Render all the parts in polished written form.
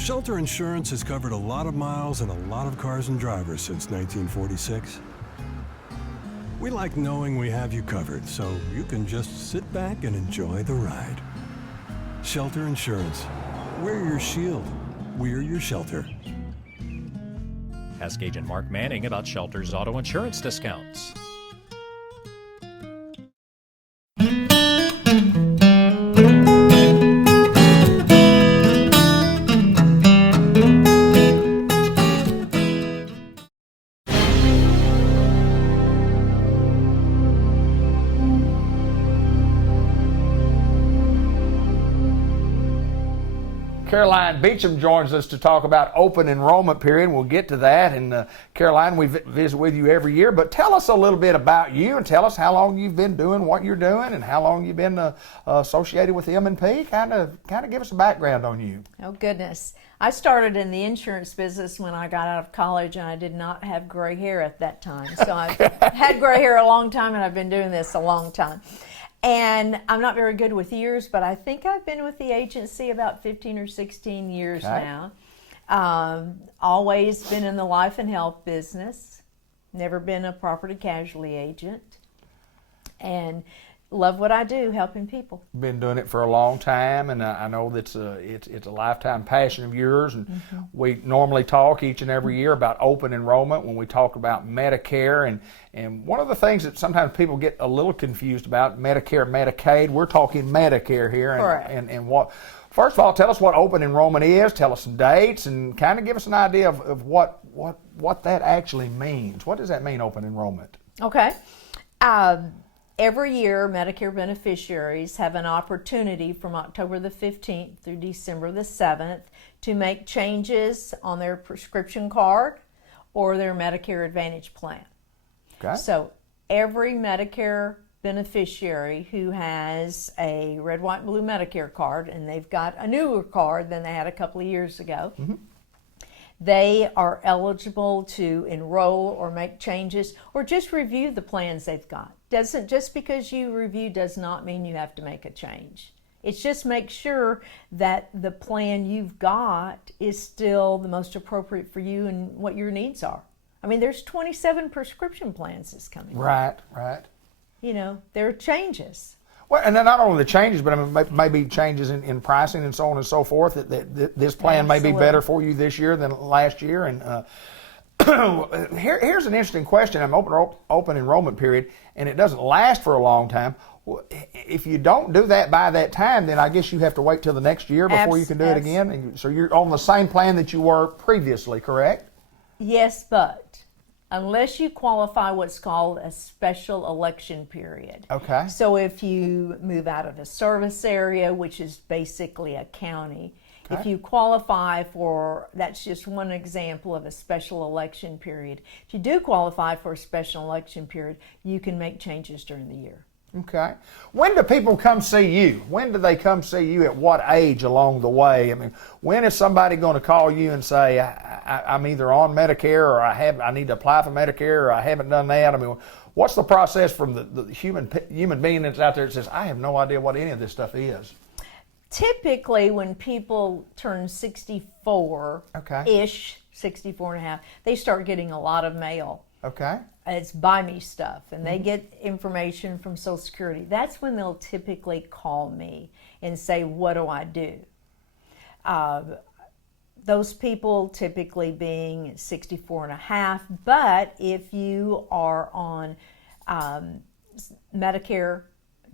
Shelter insurance has covered a lot of miles and a lot of cars and drivers since 1946. We like knowing we have you covered, so you can just sit back and enjoy the ride. Shelter insurance. We're your shield. We're your shelter. Ask Agent Mark Manning about Shelter's auto insurance discounts. Caroline Beecham joins us to talk about open enrollment period. We'll get to that. And Caroline, we visit with you every year, but tell us a little bit about you and tell us how long you've been doing what you're doing and how long you've been associated with M&P. Kind of give us a background on you. Oh goodness. I started in the insurance business when I got out of college, and I did not have gray hair at that time. So I've had gray hair a long time, and I've been doing this a long time. And I'm not very good with years, but I think I've been with the agency about 15 or 16 years now. Always been in the life and health business. Never been a property casualty agent. And love what I do, helping people. Been doing it for a long time, and I know that's it's a lifetime passion of yours. And we normally talk each and every year about open enrollment when we talk about Medicare. And one of the things that sometimes people get a little confused about, Medicare, Medicaid, we're talking Medicare here. And what, first of all, tell us what open enrollment is, tell us some dates, and kind of give us an idea of what that actually means. What does that mean, open enrollment? Okay. Every year, Medicare beneficiaries have an opportunity from October the 15th through December the 7th to make changes on their prescription card or their Medicare Advantage plan. Okay. So every Medicare beneficiary who has a red, white, and blue Medicare card, and they've got a newer card than they had a couple of years ago, they are eligible to enroll or make changes or just review the plans they've got. Just because you review does not mean you have to make a change. It's just make sure that the plan you've got is still the most appropriate for you and what your needs are. I mean, there's 27 prescription plans that's coming. Right. You know, there are changes. Well, and then not only the changes, but I mean, maybe changes in pricing and so on and so forth. That this plan may be better for you this year than last year. And here's an interesting question. I'm open enrollment period, and it doesn't last for a long time. If you don't do that by that time, then I guess you have to wait till the next year before you can do it again. And so you're on the same plan that you were previously, correct? Yes, but unless you qualify what's called a special election period. Okay. So if you move out of a service area, which is basically a county, if you qualify for, that's just one example of a special election period. If you do qualify for a special election period, you can make changes during the year. Okay. When do people come see you? When do they come see you? At what age along the way? I mean, when is somebody going to call you and say, I'm either on Medicare or I need to apply for Medicare or I haven't done that? I mean, what's the process from the human being that's out there that says, I have no idea what any of this stuff is? Typically, when people turn 64-ish, 64 and a half, they start getting a lot of mail. Okay. It's buy me stuff, and they get information from Social Security. That's when they'll typically call me and say, what do I do? Those people typically being 64 and a half, but if you are on Medicare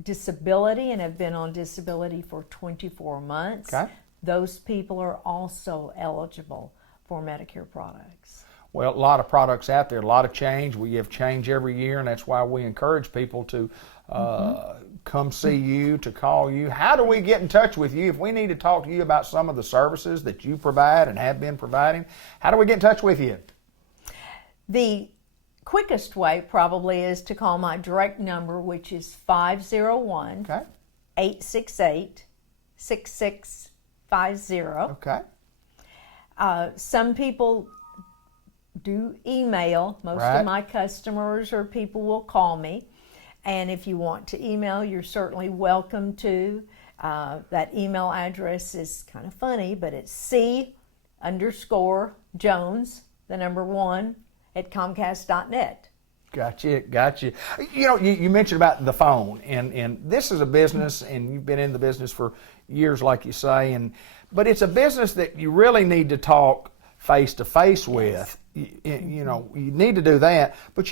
disability and have been on disability for 24 months, those people are also eligible for Medicare products. Well, a lot of products out there, a lot of change. We have change every year, and that's why we encourage people to come see you, to call you. How do we get in touch with you? If we need to talk to you about some of the services that you provide and have been providing, how do we get in touch with you? The quickest way probably is to call my direct number, which is 501-868-6650. Okay. Some people do email. Most of my customers or people will call me. And if you want to email, you're certainly welcome to. That email address is kind of funny, but it's _Jones, the number 1, at Comcast.net. Gotcha. You know, you mentioned about the phone, and this is a business, and you've been in the business for years, like you say, but it's a business that you really need to talk face to face with. You know, you need to do that, but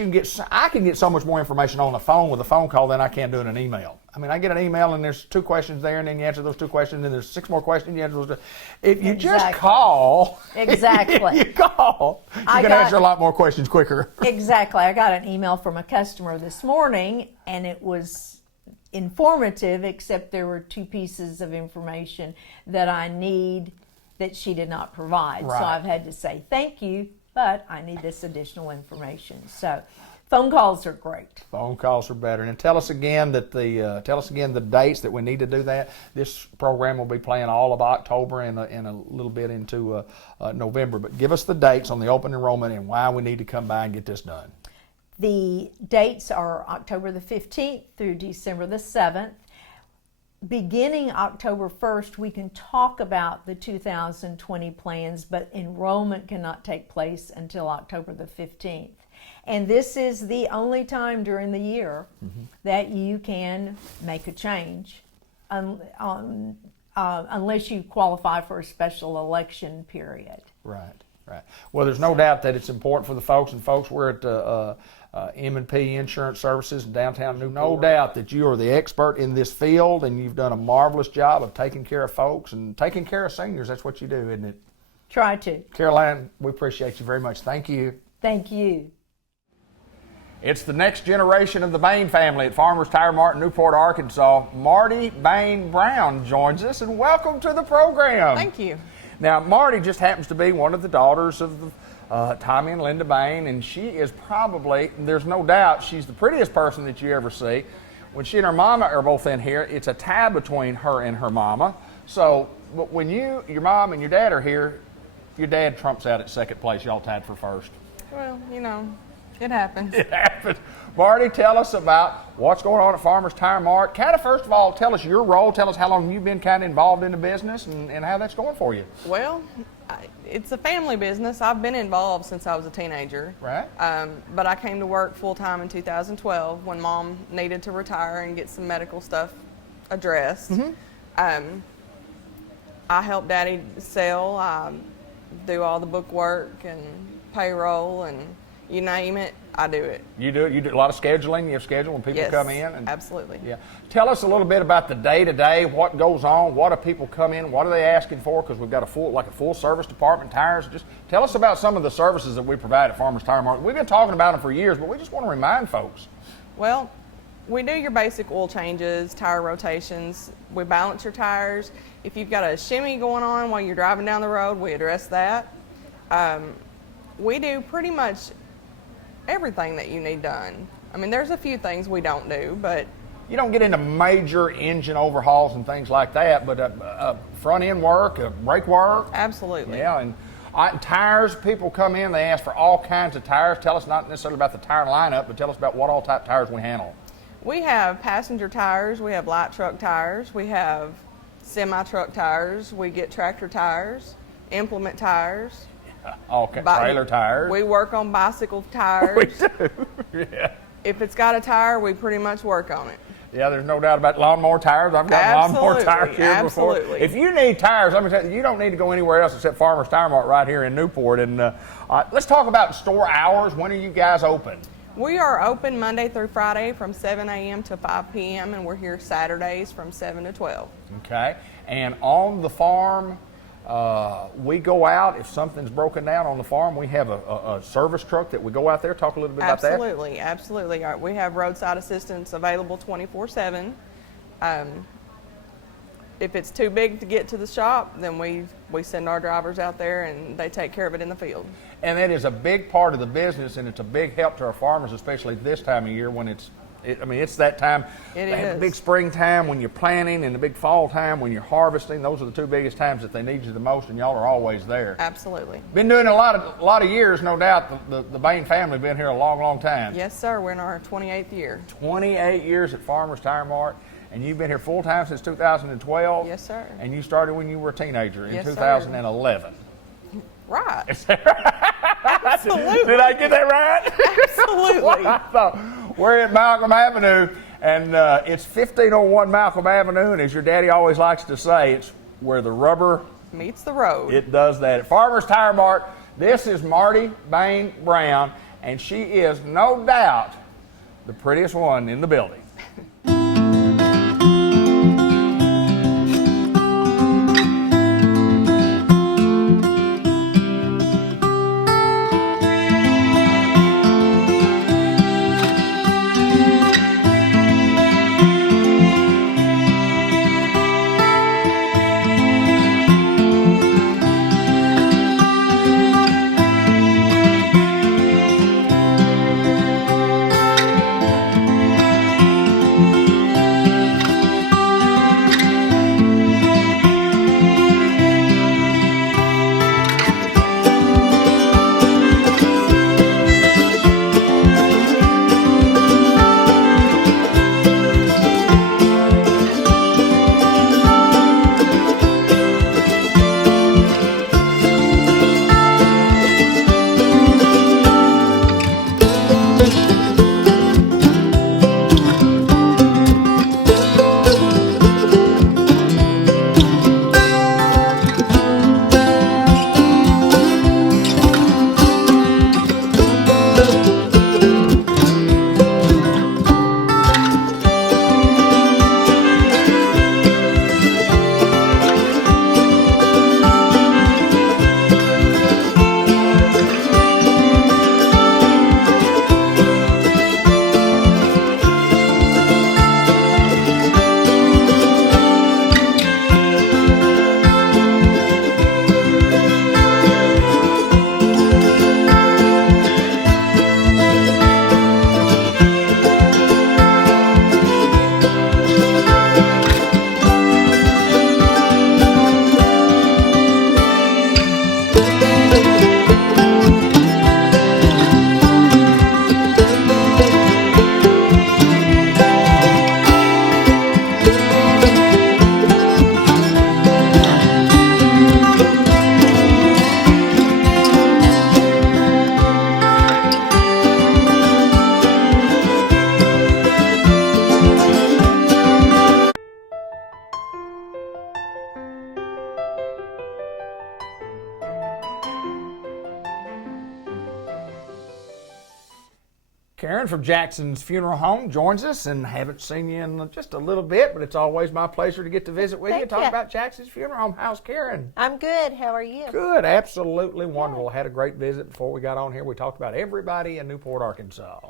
I can get so much more information on the phone with a phone call than I can do in an email. I mean, I get an email and there's 2 questions there, and then you answer those 2 questions, and then there's 6 more questions. You answer those. If you just call, exactly, you can answer a lot more questions quicker. Exactly. I got an email from a customer this morning, and it was informative, except there were 2 pieces of information that I need that she did not provide. Right. So I've had to say thank you, but I need this additional information. So phone calls are great. Phone calls are better. And tell us again the dates that we need to do that. This program will be playing all of October and a little bit into November. But give us the dates on the open enrollment and why we need to come by and get this done. The dates are October the 15th through December the 7th. Beginning October 1st, we can talk about the 2020 plans, but enrollment cannot take place until October the 15th. And this is the only time during the year that you can make a change unless you qualify for a special election period. Right. Well, there's no doubt that it's important for the folks, and folks, we're at M&P Insurance Services in downtown Newport. No doubt that you are the expert in this field, and you've done a marvelous job of taking care of folks and taking care of seniors. That's what you do, isn't it? Try to. Caroline, we appreciate you very much. Thank you. Thank you. It's the next generation of the Bain family at Farmers Tire Mart in Newport, Arkansas. Marty Bain Brown joins us, and welcome to the program. Thank you. Now, Marty just happens to be one of the daughters of Tommy and Linda Bain, and she is probably, there's no doubt, she's the prettiest person that you ever see. When she and her mama are both in here, it's a tie between her and her mama. So, but when your mom and your dad are here, your dad trumps out at second place. Y'all tied for first. Well, you know, it happens. It happens. Marty, tell us about what's going on at Farmers Tire Mart. Kind of, first of all, tell us your role. Tell us how long you've been kind of involved in the business and how that's going for you. Well, it's a family business. I've been involved since I was a teenager. Right. But I came to work full-time in 2012 when Mom needed to retire and get some medical stuff addressed. I help Daddy sell. I do all the book work and payroll, and you name it, I do it. You do it. You do a lot of scheduling. You have schedule when people come in. And, absolutely. Yeah. Tell us a little bit about the day-to-day. What goes on? What do people come in? What are they asking for? Because we've got a full service department, tires. Just tell us about some of the services that we provide at Farmers Tire Mart. We've been talking about them for years, but we just want to remind folks. Well, we do your basic oil changes, tire rotations. We balance your tires. If you've got a shimmy going on while you're driving down the road, we address that. We do pretty much everything that you need done. I mean, there's a few things we don't do, but you don't get into major engine overhauls and things like that, but front end work, brake work. Absolutely. Yeah, and tires, people come in, they ask for all kinds of tires. Tell us not necessarily about the tire lineup, but tell us about what all type tires we handle. We have passenger tires, we have light truck tires, we have semi-truck tires, we get tractor tires, implement tires. Okay, trailer tires. We work on bicycle tires. We do, yeah. If it's got a tire, we pretty much work on it. Yeah, there's no doubt about lawnmower tires. I've got lawnmower tires here before. Absolutely. If you need tires, let me tell you, you don't need to go anywhere else except Farmers Tire Mart right here in Newport. And let's talk about store hours. When are you guys open? We are open Monday through Friday from 7 a.m. to 5 p.m. and we're here Saturdays from 7 to 12. Okay. And on the farm, we go out. If something's broken down on the farm, we have a service truck that we go out there. Talk a little bit about that. Absolutely. We have roadside assistance available 24/7. If it's too big to get to the shop, then we send our drivers out there and they take care of it in the field. And that is a big part of the business, and it's a big help to our farmers, especially this time of year when it's that time. It they have is. the big springtime when you're planting and the big fall time when you're harvesting. Those are the two biggest times that they need you the most, and y'all are always there. Absolutely. Been doing a lot of years, no doubt. The Bain family been here a long, long time. Yes, sir. We're in our 28th year. 28 years at Farmers Tire Mart, and you've been here full time since 2012. Yes, sir. And you started when you were a teenager in Yes, sir. 2011. Right. Absolutely. Did I get that right? Absolutely. I thought. We're at Malcolm Avenue, and it's 1501 Malcolm Avenue, and as your daddy always likes to say, it's where the rubber Meets the road. it does that. At Farmer's Tire Mart, this is Marty Bain Brown, and she is no doubt the prettiest one in the building. Karen from Jackson's Funeral Home joins us, and haven't seen you in just a little bit, but it's always my pleasure to get to visit with you and Thank talk you. about Jackson's Funeral Home. How's Karen? I'm good. How are you? Good, absolutely wonderful. Had a great visit before we got on here. We talked about everybody in Newport, Arkansas.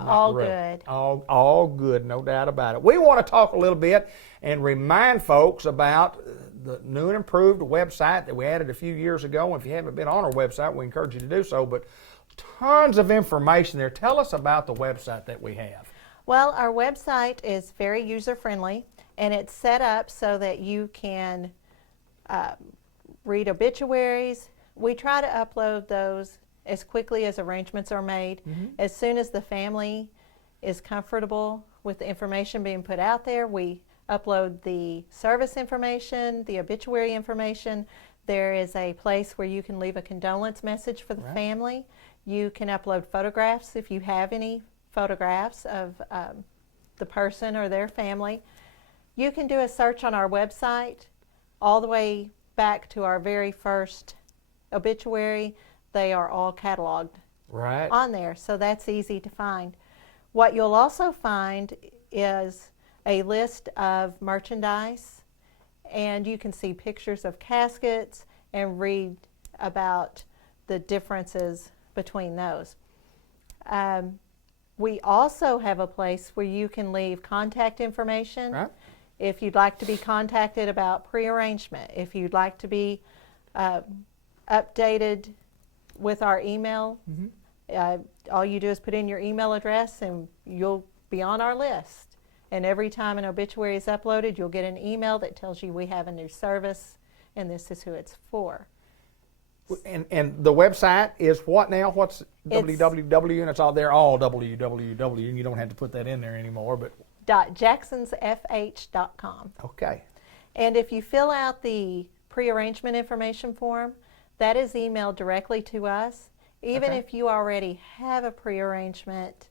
All Really. good. All good, no doubt about it. We want to talk a little bit and remind folks about the new and improved website that we added a few years ago. And if you haven't been on our website, we encourage you to do so. But tons of information there. Tell us about the website that we have. Well, our website is very user-friendly, and it's set up so that you can read obituaries. We try to upload those as quickly as arrangements are made. As soon as the family is comfortable with the information being put out there, we upload the service information, the obituary information. There is a place where you can leave a condolence message for the family. You can upload photographs if you have any photographs of the person or their family. You can do a search on our website all the way back to our very first obituary. They are all cataloged on there, so that's easy to find. What you'll also find is a list of merchandise, and you can see pictures of caskets and read about the differences between those. We also have a place where you can leave contact information. If you'd like to be contacted about prearrangement, if you'd like to be updated with our email, all you do is put in your email address and you'll be on our list. And every time an obituary is uploaded, you'll get an email that tells you we have a new service and this is who it's for. And the website is what now? What's www? And it's all there, all www, and you don't have to put that in there anymore. But .jacksonsfh.com. okay. And if you fill out the prearrangement information form, that is emailed directly to us. Even Okay. if you already have a prearrangement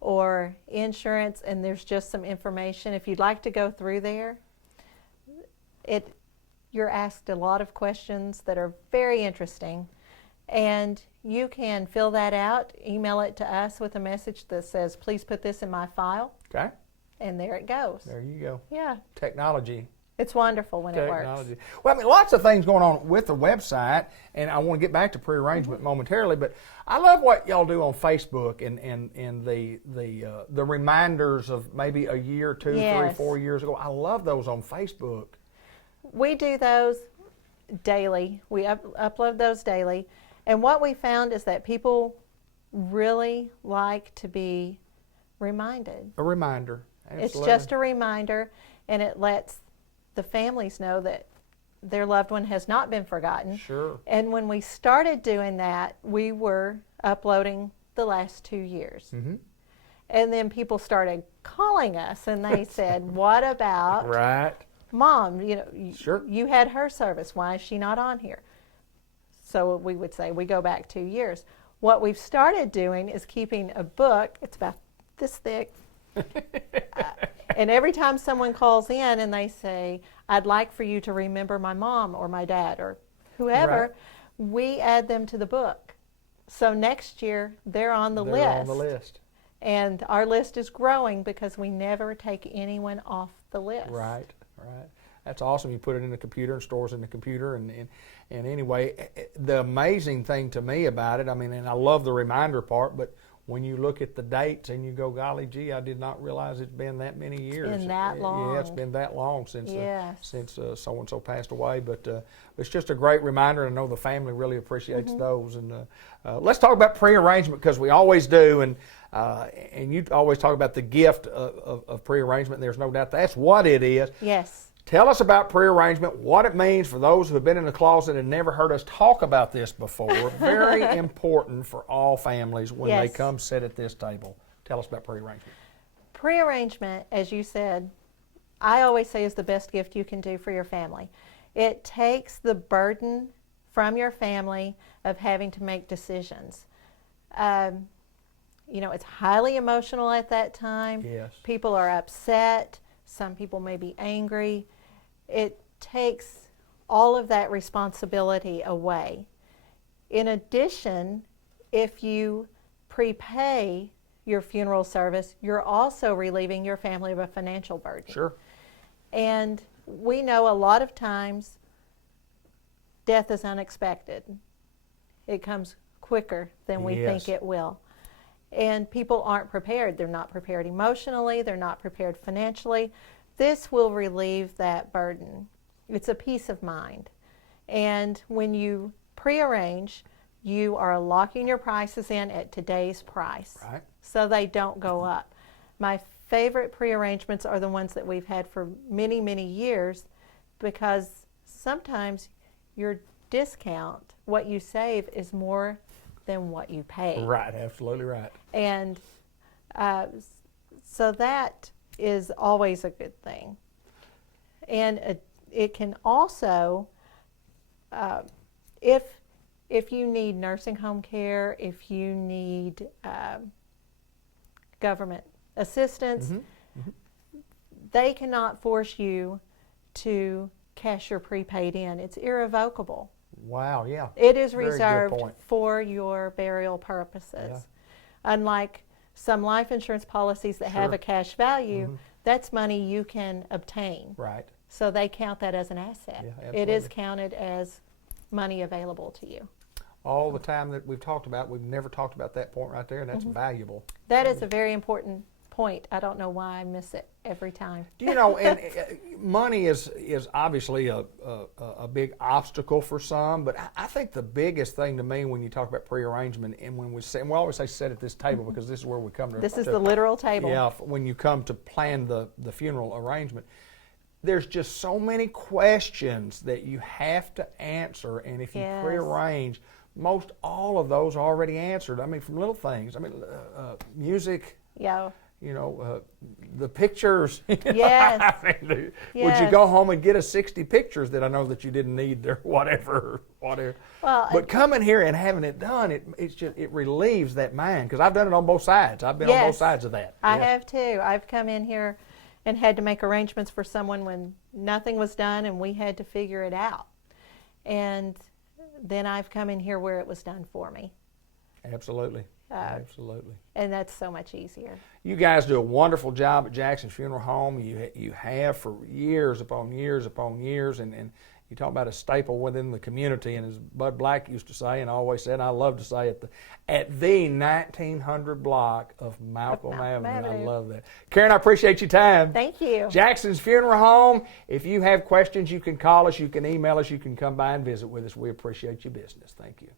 or insurance and there's just some information, if you'd like to go through there, you're asked a lot of questions that are very interesting, and you can fill that out, email it to us with a message that says, please put this in my file, Okay, and there it goes. there you go. Yeah, Technology. it's wonderful when it works. Technology. Well, I mean, lots of things going on with the website, and I want to get back to prearrangement momentarily. But I love what y'all do on Facebook and the reminders of maybe a year, 2, 3, Yes. 4 years ago. I love those on Facebook. We do those daily. We upload those daily. And what we found is that people really like to be reminded. A reminder. It's Absolutely. just a reminder, and it lets the families know that their loved one has not been forgotten. Sure. And when we started doing that, we were uploading the last 2 years. Mm-hmm. And then people started calling us, and they said, what about Right. Mom? Sure. You had her service. Why is she not on here? So we would say we go back 2 years. What we've started doing is keeping a book. It's about this thick. And every time someone calls in and they say, I'd like for you to remember my mom or my dad or whoever, Right. we add them to the book. So next year, they're on the They're list. on the list. And our list is growing because we never take anyone off the list. Right, right. That's awesome. You put it in the computer and stores in the computer. And anyway, the amazing thing to me about it, I mean, and I love the reminder part, but when you look at the dates and you go, golly gee, I did not realize it's been that many years. been that long. Yeah, it's been that long since Yes. so-and-so passed away. But it's just a great reminder, and I know the family really appreciates Mm-hmm. those. And let's talk about prearrangement, because we always do. And you always talk about the gift of prearrangement. There's no doubt that's what it is. Yes. Tell us about prearrangement, what it means for those who have been in the closet and never heard us talk about this before. Very important for all families when they Yes. come sit at this table. Tell us about prearrangement. Prearrangement, as you said, I always say is the best gift you can do for your family. It takes the burden from your family of having to make decisions. It's highly emotional at that time. Yes. People are upset. Some people may be angry. It takes all of that responsibility away. In addition, if you prepay your funeral service, you're also relieving your family of a financial burden. Sure. And we know a lot of times death is unexpected. It comes quicker than we Yes. think it will. And people aren't prepared. They're not prepared emotionally. They're not prepared financially. This will relieve that burden. It's a peace of mind. And when you prearrange, you are locking your prices in at today's price. Right. So they don't go up. My favorite prearrangements are the ones that we've had for many, many years, because sometimes your discount, what you save, is more than what you pay. Right, absolutely right. And so that is always a good thing. And it can also, if you need nursing home care, if you need government assistance, they cannot force you to cash your prepaid in. It's irrevocable. Wow, yeah. It is Very good reserved point. for your burial purposes. Yeah. Unlike some life insurance policies that have Sure. a cash value, that's money you can obtain. Right. So they count that as an asset. Yeah, It is absolutely. counted as money available to you. All the time that we've talked about, we've never talked about that point right there, and that's valuable. That is a very important point. I don't know why I miss it every time. Do you know, and money is obviously a big obstacle for some, but I think the biggest thing to me when you talk about prearrangement, and when we say, and we always say sit at this table because this is where we come to. This is the literal table. Yeah, when you come to plan the funeral arrangement, there's just so many questions that you have to answer, and if you Yes. prearrange, most all of those are already answered. I mean, from little things. I mean, music. Yeah. the pictures. Yes. I mean, would you Yes. go home and get us 60 pictures that I know that you didn't need or whatever? Well, But coming here and having it done, it relieves that mind, because I've done it on both sides. I've been on both Yes. sides of that. I Yeah. have too. I've come in here and had to make arrangements for someone when nothing was done and we had to figure it out. And then I've come in here where it was done for me. Absolutely. Absolutely. And that's so much easier. You guys do a wonderful job at Jackson's Funeral Home. You have for years upon years upon years, and you talk about a staple within the community. And as Bud Black used to say, and always said, and I love to say, at the 1900 block of Malcolm Avenue. I love that. Karen, I appreciate your time. Thank you. Jackson's Funeral Home. If you have questions, you can call us, you can email us, you can come by and visit with us. We appreciate your business. Thank you.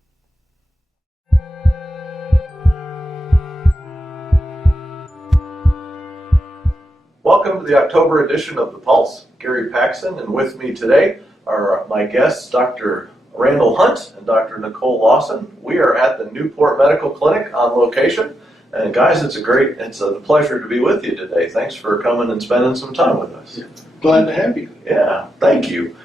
Welcome to the October edition of The Pulse. Gary Paxson, and with me today are my guests, Dr. Randall Hunt and Dr. Nicole Lawson. We are at the Newport Medical Clinic on location. And guys, it's a pleasure to be with you today. Thanks for coming and spending some time with us. Glad to have you. Yeah, thank you.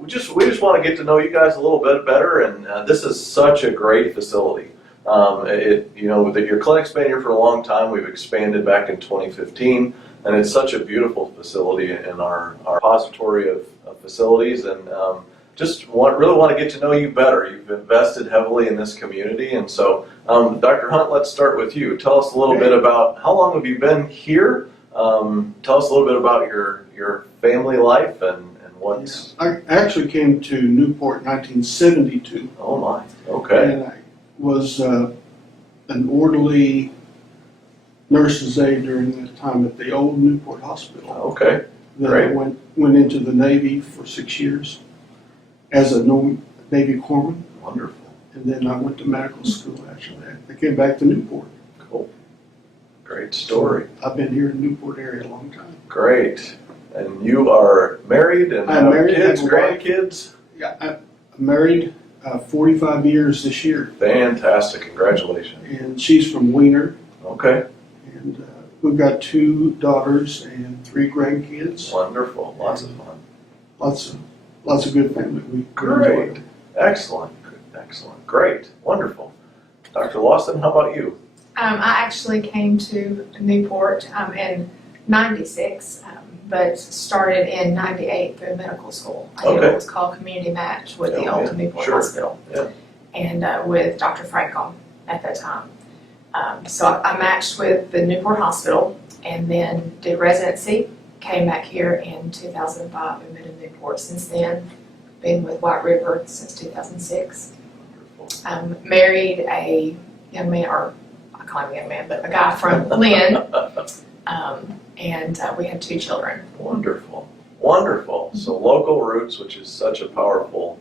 We just want to get to know you guys a little bit better, and this is such a great facility. Your clinic's been here for a long time. We've expanded back in 2015. And it's such a beautiful facility in our repository of facilities, and really want to get to know you better. You've invested heavily in this community, and so Dr. Hunt, let's start with you. Tell us a little bit about how long have you been here. Tell us a little bit about your family life and what's. I actually came to Newport in 1972. Oh my, okay. And I was an orderly nurse's aide during that time at the old Newport Hospital. Okay, Then great. I went into the Navy for 6 years as a Navy corpsman, Wonderful. and then I went to medical school after that. I came back to Newport. Cool. Great story. I've been here in the Newport area a long time. Great. And you are married and I'm have married, kids, have a wife. grandkids? Yeah, I'm married 45 years this year, Fantastic. Congratulations. and she's from Wiener. Okay. And we've got 2 daughters and 3 grandkids. Wonderful. Lots of fun. Lots of good family. We Great. enjoy it. Excellent. Excellent. Great. Wonderful. Dr. Lawson, how about you? I actually came to Newport in '96, but started in '98 through medical school. I did Okay. what was called Community Match with the Oh, old yeah. Newport Sure. Hospital, Yeah. and with Dr. Franco at that time. So I matched with the Newport Hospital, and then did residency. Came back here in 2005 and been in Newport since then. Been with White River since 2006. Wonderful. Married a young man, or I call him a young man, but a guy from Lynn, and we had 2 children. Wonderful. Wonderful. So local roots, which is such a powerful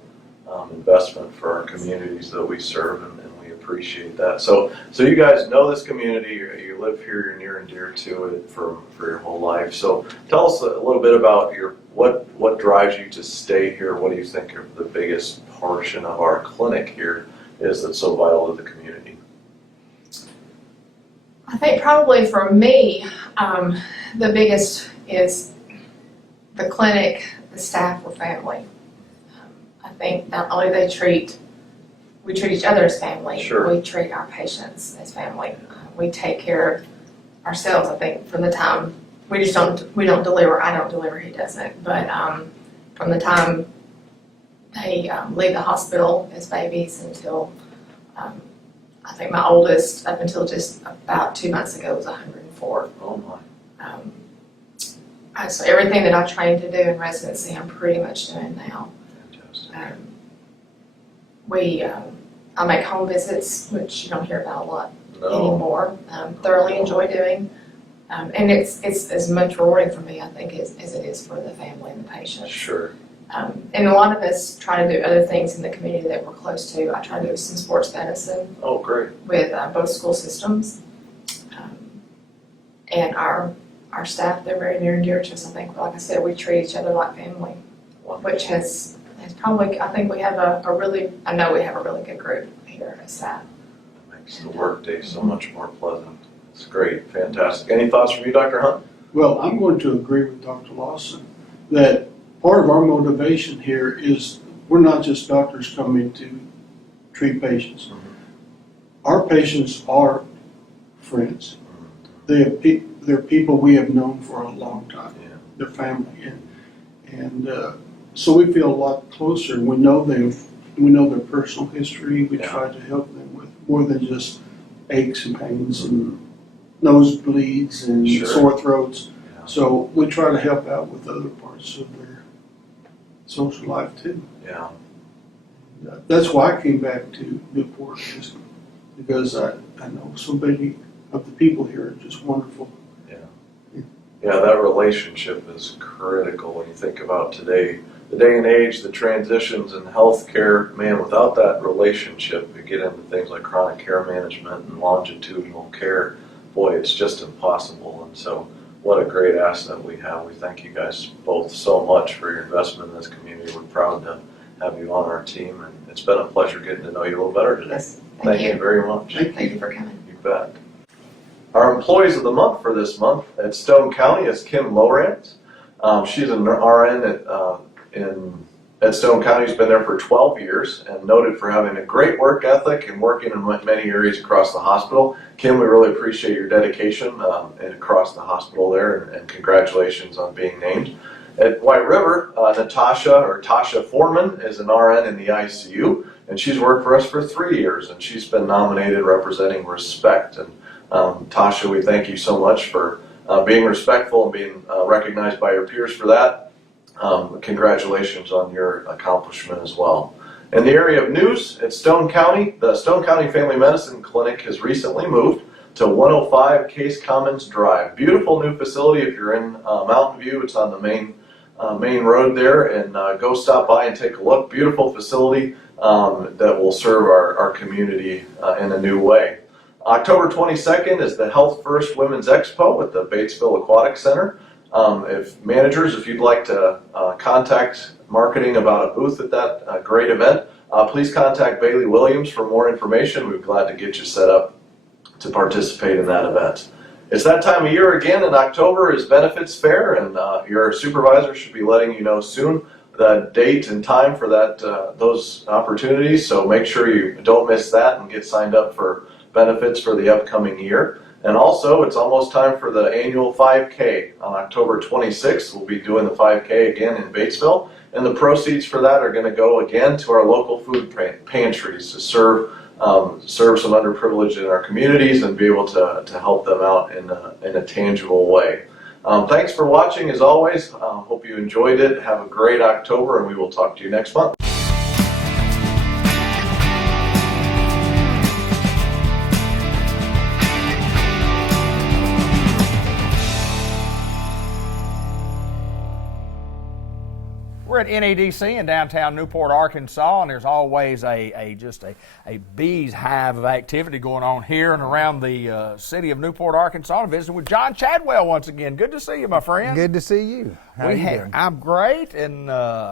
investment for our communities that we serve, and we appreciate that. So you guys know this community, you live here, you're near and dear to it for your whole life. So tell us a little bit about what drives you to stay here. What do you think are the biggest portion of our clinic here is that's so vital to the community? I think probably for me, the biggest is the clinic, the staff, or family. I think not only we treat each other as family, Sure. we treat our patients as family. We take care of ourselves, I think, from the time we don't deliver, I don't deliver, he doesn't, but from the time they leave the hospital as babies until I think my oldest, up until just about 2 months ago, was 104. Oh my. So everything that I trained to do in residency, I'm pretty much doing now. Fantastic. I make home visits, which you don't hear about a lot No. anymore. Thoroughly enjoy doing, and it's as much rewarding for me, I think, as it is for the family and the patients. Sure. And a lot of us try to do other things in the community that we're close to. I try to do some sports medicine Oh, great. with both school systems, and our staff. They're very near and dear to us. I think, like I said, we treat each other like family, Wonderful. which has probably. I think we have I know we have a really good group here at staff. Makes the workday so much more pleasant. That's great, fantastic. Any thoughts from you, Dr. Hunt? Well, I'm going to agree with Dr. Lawson that part of our motivation here is we're not just doctors coming to treat patients. Our patients are friends. They're people we have known for a long time. Yeah. They're family, and so we feel a lot closer. We know them. We know their personal history. We try to help them with more than just aches and pains and nosebleeds and sore throats. Yeah. So we try to help out with other parts of their social life too. Yeah. That's why I came back to Newport, just because I know so many of the people here are just wonderful. Yeah, that relationship is critical when you think about today, the day and age, the transitions in healthcare. Man, without that relationship, you get into things like chronic care management and longitudinal care. Boy, it's just impossible. And so, what a great asset we have. We thank you guys both so much for your investment in this community. We're proud to have you on our team, and it's been a pleasure getting to know you a little better today. Yes, Thank you very much. Thank you for coming. You bet. Our employees of the month for this month at Stone County is Kim Lowrance. She's an RN at Stone County. She's been there for 12 years and noted for having a great work ethic and working in many areas across the hospital. Kim, we really appreciate your dedication and across the hospital there, and congratulations on being named. At White River, Tasha Foreman is an RN in the ICU, and she's worked for us for 3 years, and she's been nominated representing respect. And Tasha, we thank you so much for being respectful and being recognized by your peers for that. Congratulations on your accomplishment as well. In the area of news, at Stone County, the Stone County Family Medicine Clinic has recently moved to 105 Case Commons Drive. Beautiful new facility. If you're in Mountain View, it's on the main road there, and go stop by and take a look. Beautiful facility that will serve our community in a new way. October 22nd is the Health First Women's Expo at the Batesville Aquatic Center. If you'd like to contact marketing about a booth at that great event, please contact Bailey Williams for more information. We'd be glad to get you set up to participate in that event. It's that time of year again, and October is Benefits Fair, and your supervisor should be letting you know soon the date and time for those opportunities, so make sure you don't miss that and get signed up for benefits for the upcoming year. And also, it's almost time for the annual 5K. On October 26th, we'll be doing the 5K again in Batesville, and the proceeds for that are going to go again to our local food pantries to serve some underprivileged in our communities and be able to help them out in a tangible way. Thanks for watching as always. Hope you enjoyed it. Have a great October, and we will talk to you next month. We're at NEDC in downtown Newport, Arkansas, and there's always a bee's hive of activity going on here and around the city of Newport, Arkansas. I'm visiting with John Chadwell once again. Good to see you, my friend. Good to see you. How you doing? I'm great, and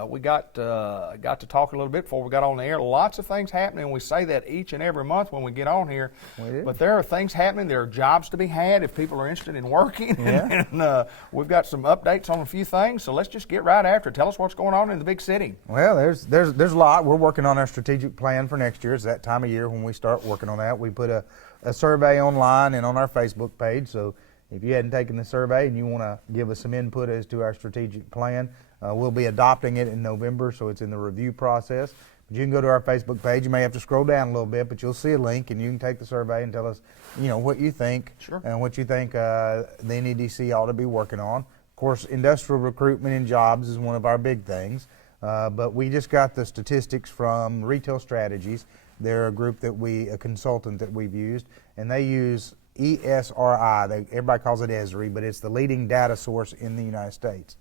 we got to talk a little bit before we got on the air. Lots of things happening. We say that each and every month when we get on here. But there are things happening. There are jobs to be had if people are interested in working. Yeah. and we've got some updates on a few things. So let's just get right after it. Tell us what's going on in the big city. Well, there's a lot. We're working on our strategic plan for next year. It's that time of year when we start working on that. We put a survey online and on our Facebook page. So if you hadn't taken the survey and you want to give us some input as to our strategic plan, we'll be adopting it in November, so it's in the review process. But you can go to our Facebook page. You may have to scroll down a little bit, but you'll see a link, and you can take the survey and tell us, what you think. Sure. And what you think the NEDC ought to be working on. Of course, industrial recruitment and jobs is one of our big things. But we just got the statistics from Retail Strategies. They're a group a consultant that we've used, and they use ESRI. Everybody calls it ESRI, but it's the leading data source in the United States.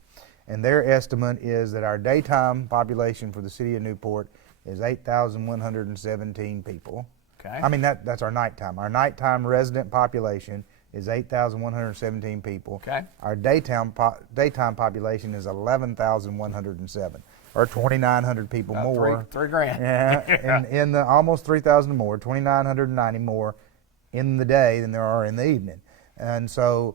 And their estimate is that our daytime population for the city of Newport is 8,117 people. Okay. I mean, that's our nighttime. Our nighttime resident population is 8,117 people. Okay. Our daytime population is 11,107, or 2,900 people more. Three grand. Yeah, in the almost 3,000 more, 2,990 more in the day than there are in the evening. And so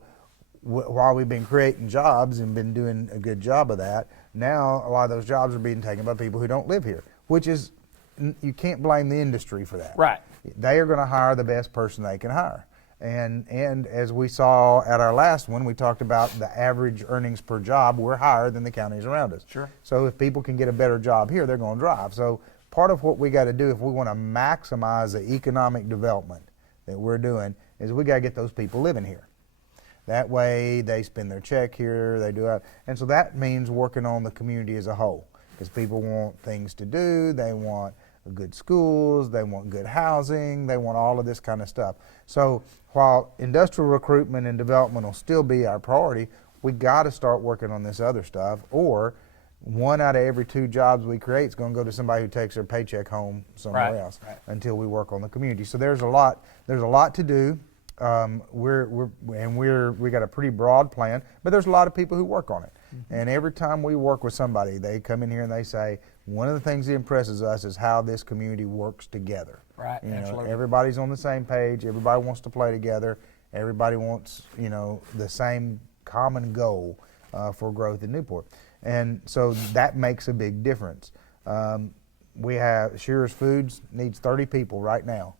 while we've been creating jobs and been doing a good job of that, now a lot of those jobs are being taken by people who don't live here, which is, you can't blame the industry for that. Right. They are going to hire the best person they can hire. And as we saw at our last one, we talked about the average earnings per job. We're higher than the counties around us. Sure. So if people can get a better job here, they're going to drive. So part of what we got to do if we want to maximize the economic development that we're doing is we got to get those people living here. That way they spend their check here, they do it. And so that means working on the community as a whole, because people want things to do, they want good schools, they want good housing, they want all of this kind of stuff. So while industrial recruitment and development will still be our priority, we got to start working on this other stuff, or 1 out of every 2 jobs we create is going to go to somebody who takes their paycheck home somewhere else until we work on the community. So there's a lot to do. We got a pretty broad plan, but there's a lot of people who work on it. And every time we work with somebody, they come in here and they say, one of the things that impresses us is how this community works together. Right, absolutely. Everybody's on the same page. Everybody wants to play together. Everybody wants, the same common goal for growth in Newport. And so that makes a big difference. We have Shearer's Foods needs 30 people right now.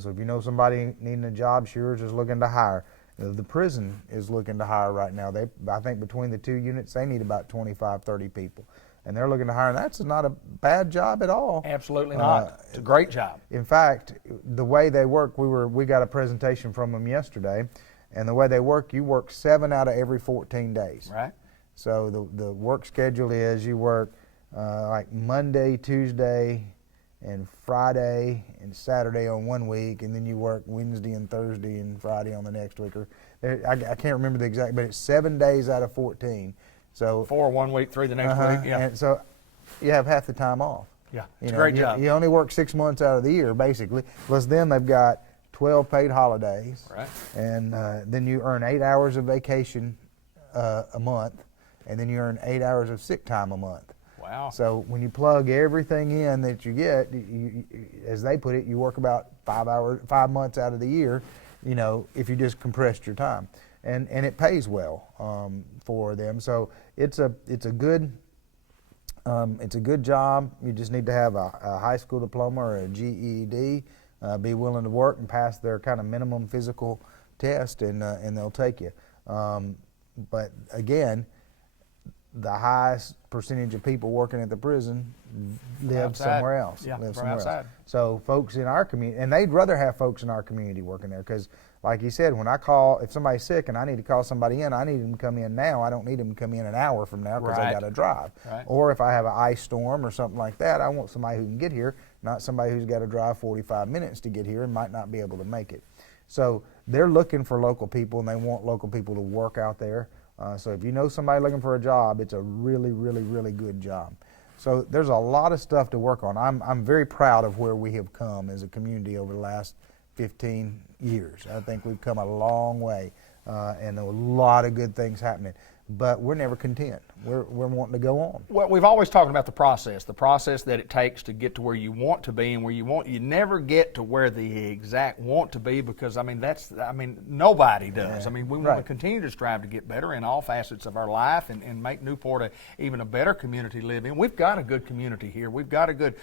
So if you know somebody needing a job, Shearer's is looking to hire. The prison is looking to hire right now. I think between the 2 units, they need about 25, 30 people. And they're looking to hire, and that's not a bad job at all. Absolutely not. It's a great job. In fact, the way they work, we got a presentation from them yesterday, and the way they work, you work 7 out of every 14 days. Right. So the work schedule is you work like Monday, Tuesday, and Friday and Saturday on one week, and then you work Wednesday and Thursday and Friday on the next week. I can't remember the exact, but it's 7 days out of 14. So 4 1 week, 3 the next week. Yeah. And so you have half the time off. Yeah. It's a great job. You only work 6 months out of the year, basically. Plus then they've got 12 paid holidays. Right. And then you earn 8 hours of vacation a month, and then you earn 8 hours of sick time a month. Wow. So when you plug everything in that you get, as they put it, you work about 5 months out of the year, if you just compressed your time. And it pays well for them. So it's a good job. You just need to have a high school diploma or a GED, be willing to work and pass their kind of minimum physical test, and they'll take you. But again, the highest percentage of people working at the prison live somewhere else. Yeah, live somewhere outside. So folks in our community, and they'd rather have folks in our community working there, because like you said, if somebody's sick and I need to call somebody in, I need them to come in now. I don't need them to come in an hour from now because they got to drive. Right. Or if I have an ice storm or something like that, I want somebody who can get here, not somebody who's got to drive 45 minutes to get here and might not be able to make it. So they're looking for local people, and they want local people to work out there. So if you know somebody looking for a job, it's a really, really, really good job. So there's a lot of stuff to work on. I'm very proud of where we have come as a community over the last 15 years. I think we've come a long way, and a lot of good things happening. But we're never content. We're wanting to go on. Well, we've always talked about the process that it takes to get to where you want to be, and where you never get to where the exact want to be, because nobody does. Yeah. We want to continue to strive to get better in all facets of our life, and make Newport even a better community to live in. We've got a good community here. We've got a good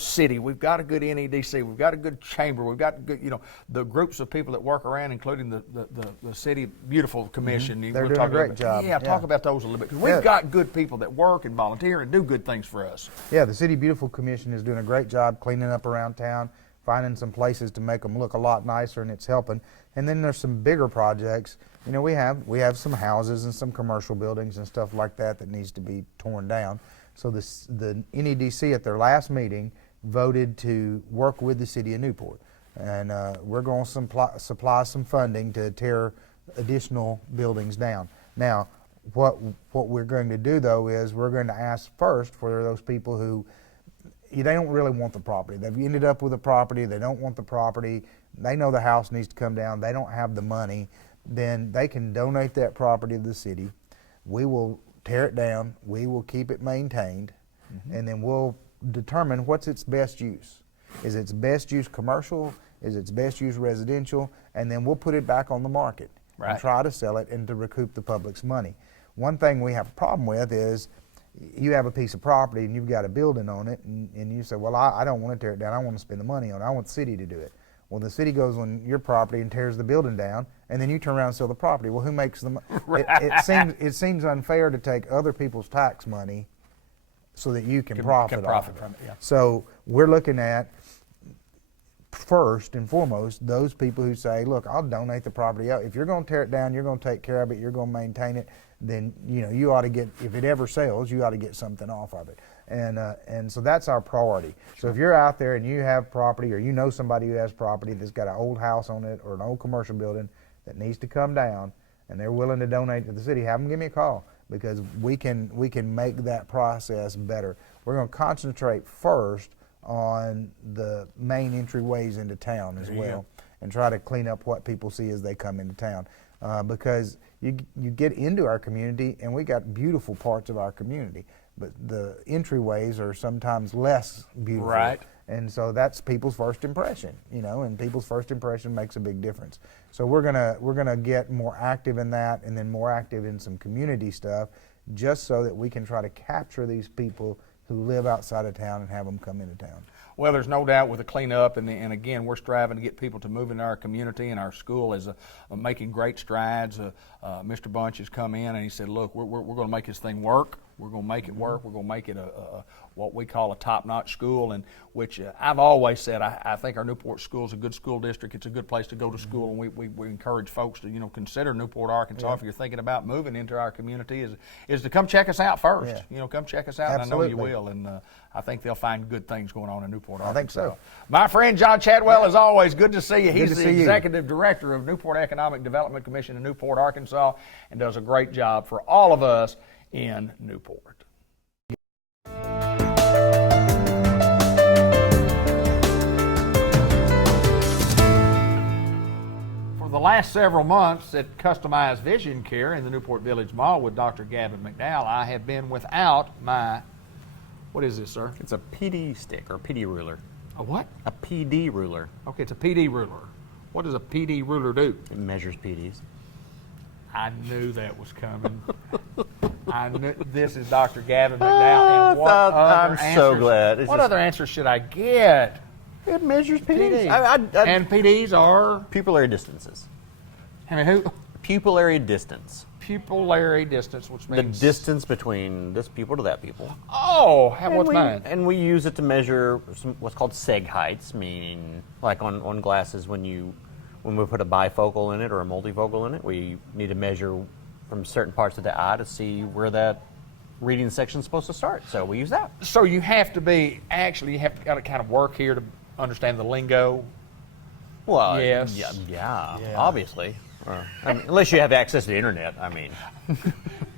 city. We've got a good NEDC. We've got a good chamber. We've got good, the groups of people that work around, including the City Beautiful Commission. Mm-hmm. They're doing a great job. Yeah, talk about those a little bit, because we've got good people that work and volunteer and do good things for us. Yeah, the City Beautiful Commission is doing a great job cleaning up around town, finding some places to make them look a lot nicer, and it's helping. And then there's some bigger projects. We have some houses and some commercial buildings and stuff like that needs to be torn down. So the NEDC at their last meeting voted to work with the City of Newport, and we're going to supply some funding to tear additional buildings down. Now, what we're going to do, though, is we're going to ask first for those people who they don't really want the property. They've ended up with a property. They don't want the property. They know the house needs to come down. They don't have the money. Then they can donate that property to the city. We will tear it down. We will keep it maintained, and then we'll determine what's its best use. Is its best use commercial? is it's best used residential, and then we'll put it back on the market and try to sell it and to recoup the public's money. One thing we have a problem with is you have a piece of property and you've got a building on it, and you say, well, I don't want to tear it down. I want to spend the money on it. I want the city to do it. Well, the city goes on your property and tears the building down, and then you turn around and sell the property. Well, who makes the money? It seems unfair to take other people's tax money so that you can profit from it. Yeah. So we're looking at, first and foremost, those people who say, look, I'll donate the property out. If you're going to tear it down, you're going to take care of it, you're going to maintain it, then you ought to get, if it ever sells, you ought to get something off of it. And so that's our priority. So if you're out there and you have property, or you know somebody who has property that's got an old house on it or an old commercial building that needs to come down, and they're willing to donate to the city, have them give me a call, because we can make that process better. We're going to concentrate first on the main entryways into town as well, and try to clean up what people see as they come into town. Because you get into our community, and we got beautiful parts of our community, but the entryways are sometimes less beautiful. Right. And so that's people's first impression, and people's first impression makes a big difference. So we're gonna get more active in that, and then more active in some community stuff, just so that we can try to capture these people who live outside of town and have them come into town. Well, there's no doubt with the cleanup, and again, we're striving to get people to move into our community, and our school is making great strides. Mr. Bunch has come in and he said, look, we're going to make this thing work. We're going to make it work. We're going to make it what we call a top-notch school, and which I've always said, I think our Newport school is a good school district. It's a good place to go to school, and we encourage folks to consider Newport, Arkansas. If you're thinking about moving into our community, is to come check us out first. Come check us out. Absolutely. And I know you will, and I think they'll find good things going on in Newport, Arkansas. I think so. My friend John Chadwell, as always, good to see you. Good He's to the see you. Executive Director of Newport Economic Development Commission in Newport, Arkansas, and does a great job for all of us in Newport. For the last several months at Customized Vision Care in the Newport Village Mall with Dr. Gavin McDowell, I have been without my, what is this, sir? It's a PD stick or PD ruler. A what? A PD ruler. Okay, it's a PD ruler. What does a PD ruler do? It measures PDs. I knew that was coming. I knew this is Dr. Gavin McDowell. And what other I'm so glad. What other answer should I get? It measures PDs. And PDs are? Pupillary distances. I mean, who? Pupillary distance. Pupillary distance, which means The distance between this pupil to that pupil. Oh, what's we, mine? And we use it to measure what's called seg heights, meaning like on glasses when we put a bifocal in it or a multifocal in it, we need to measure from certain parts of the eye to see where that reading section is supposed to start. So we use that. So you have to kind of work here to understand the lingo. Well, yes. Yeah, obviously. Unless you have access to the internet, I mean.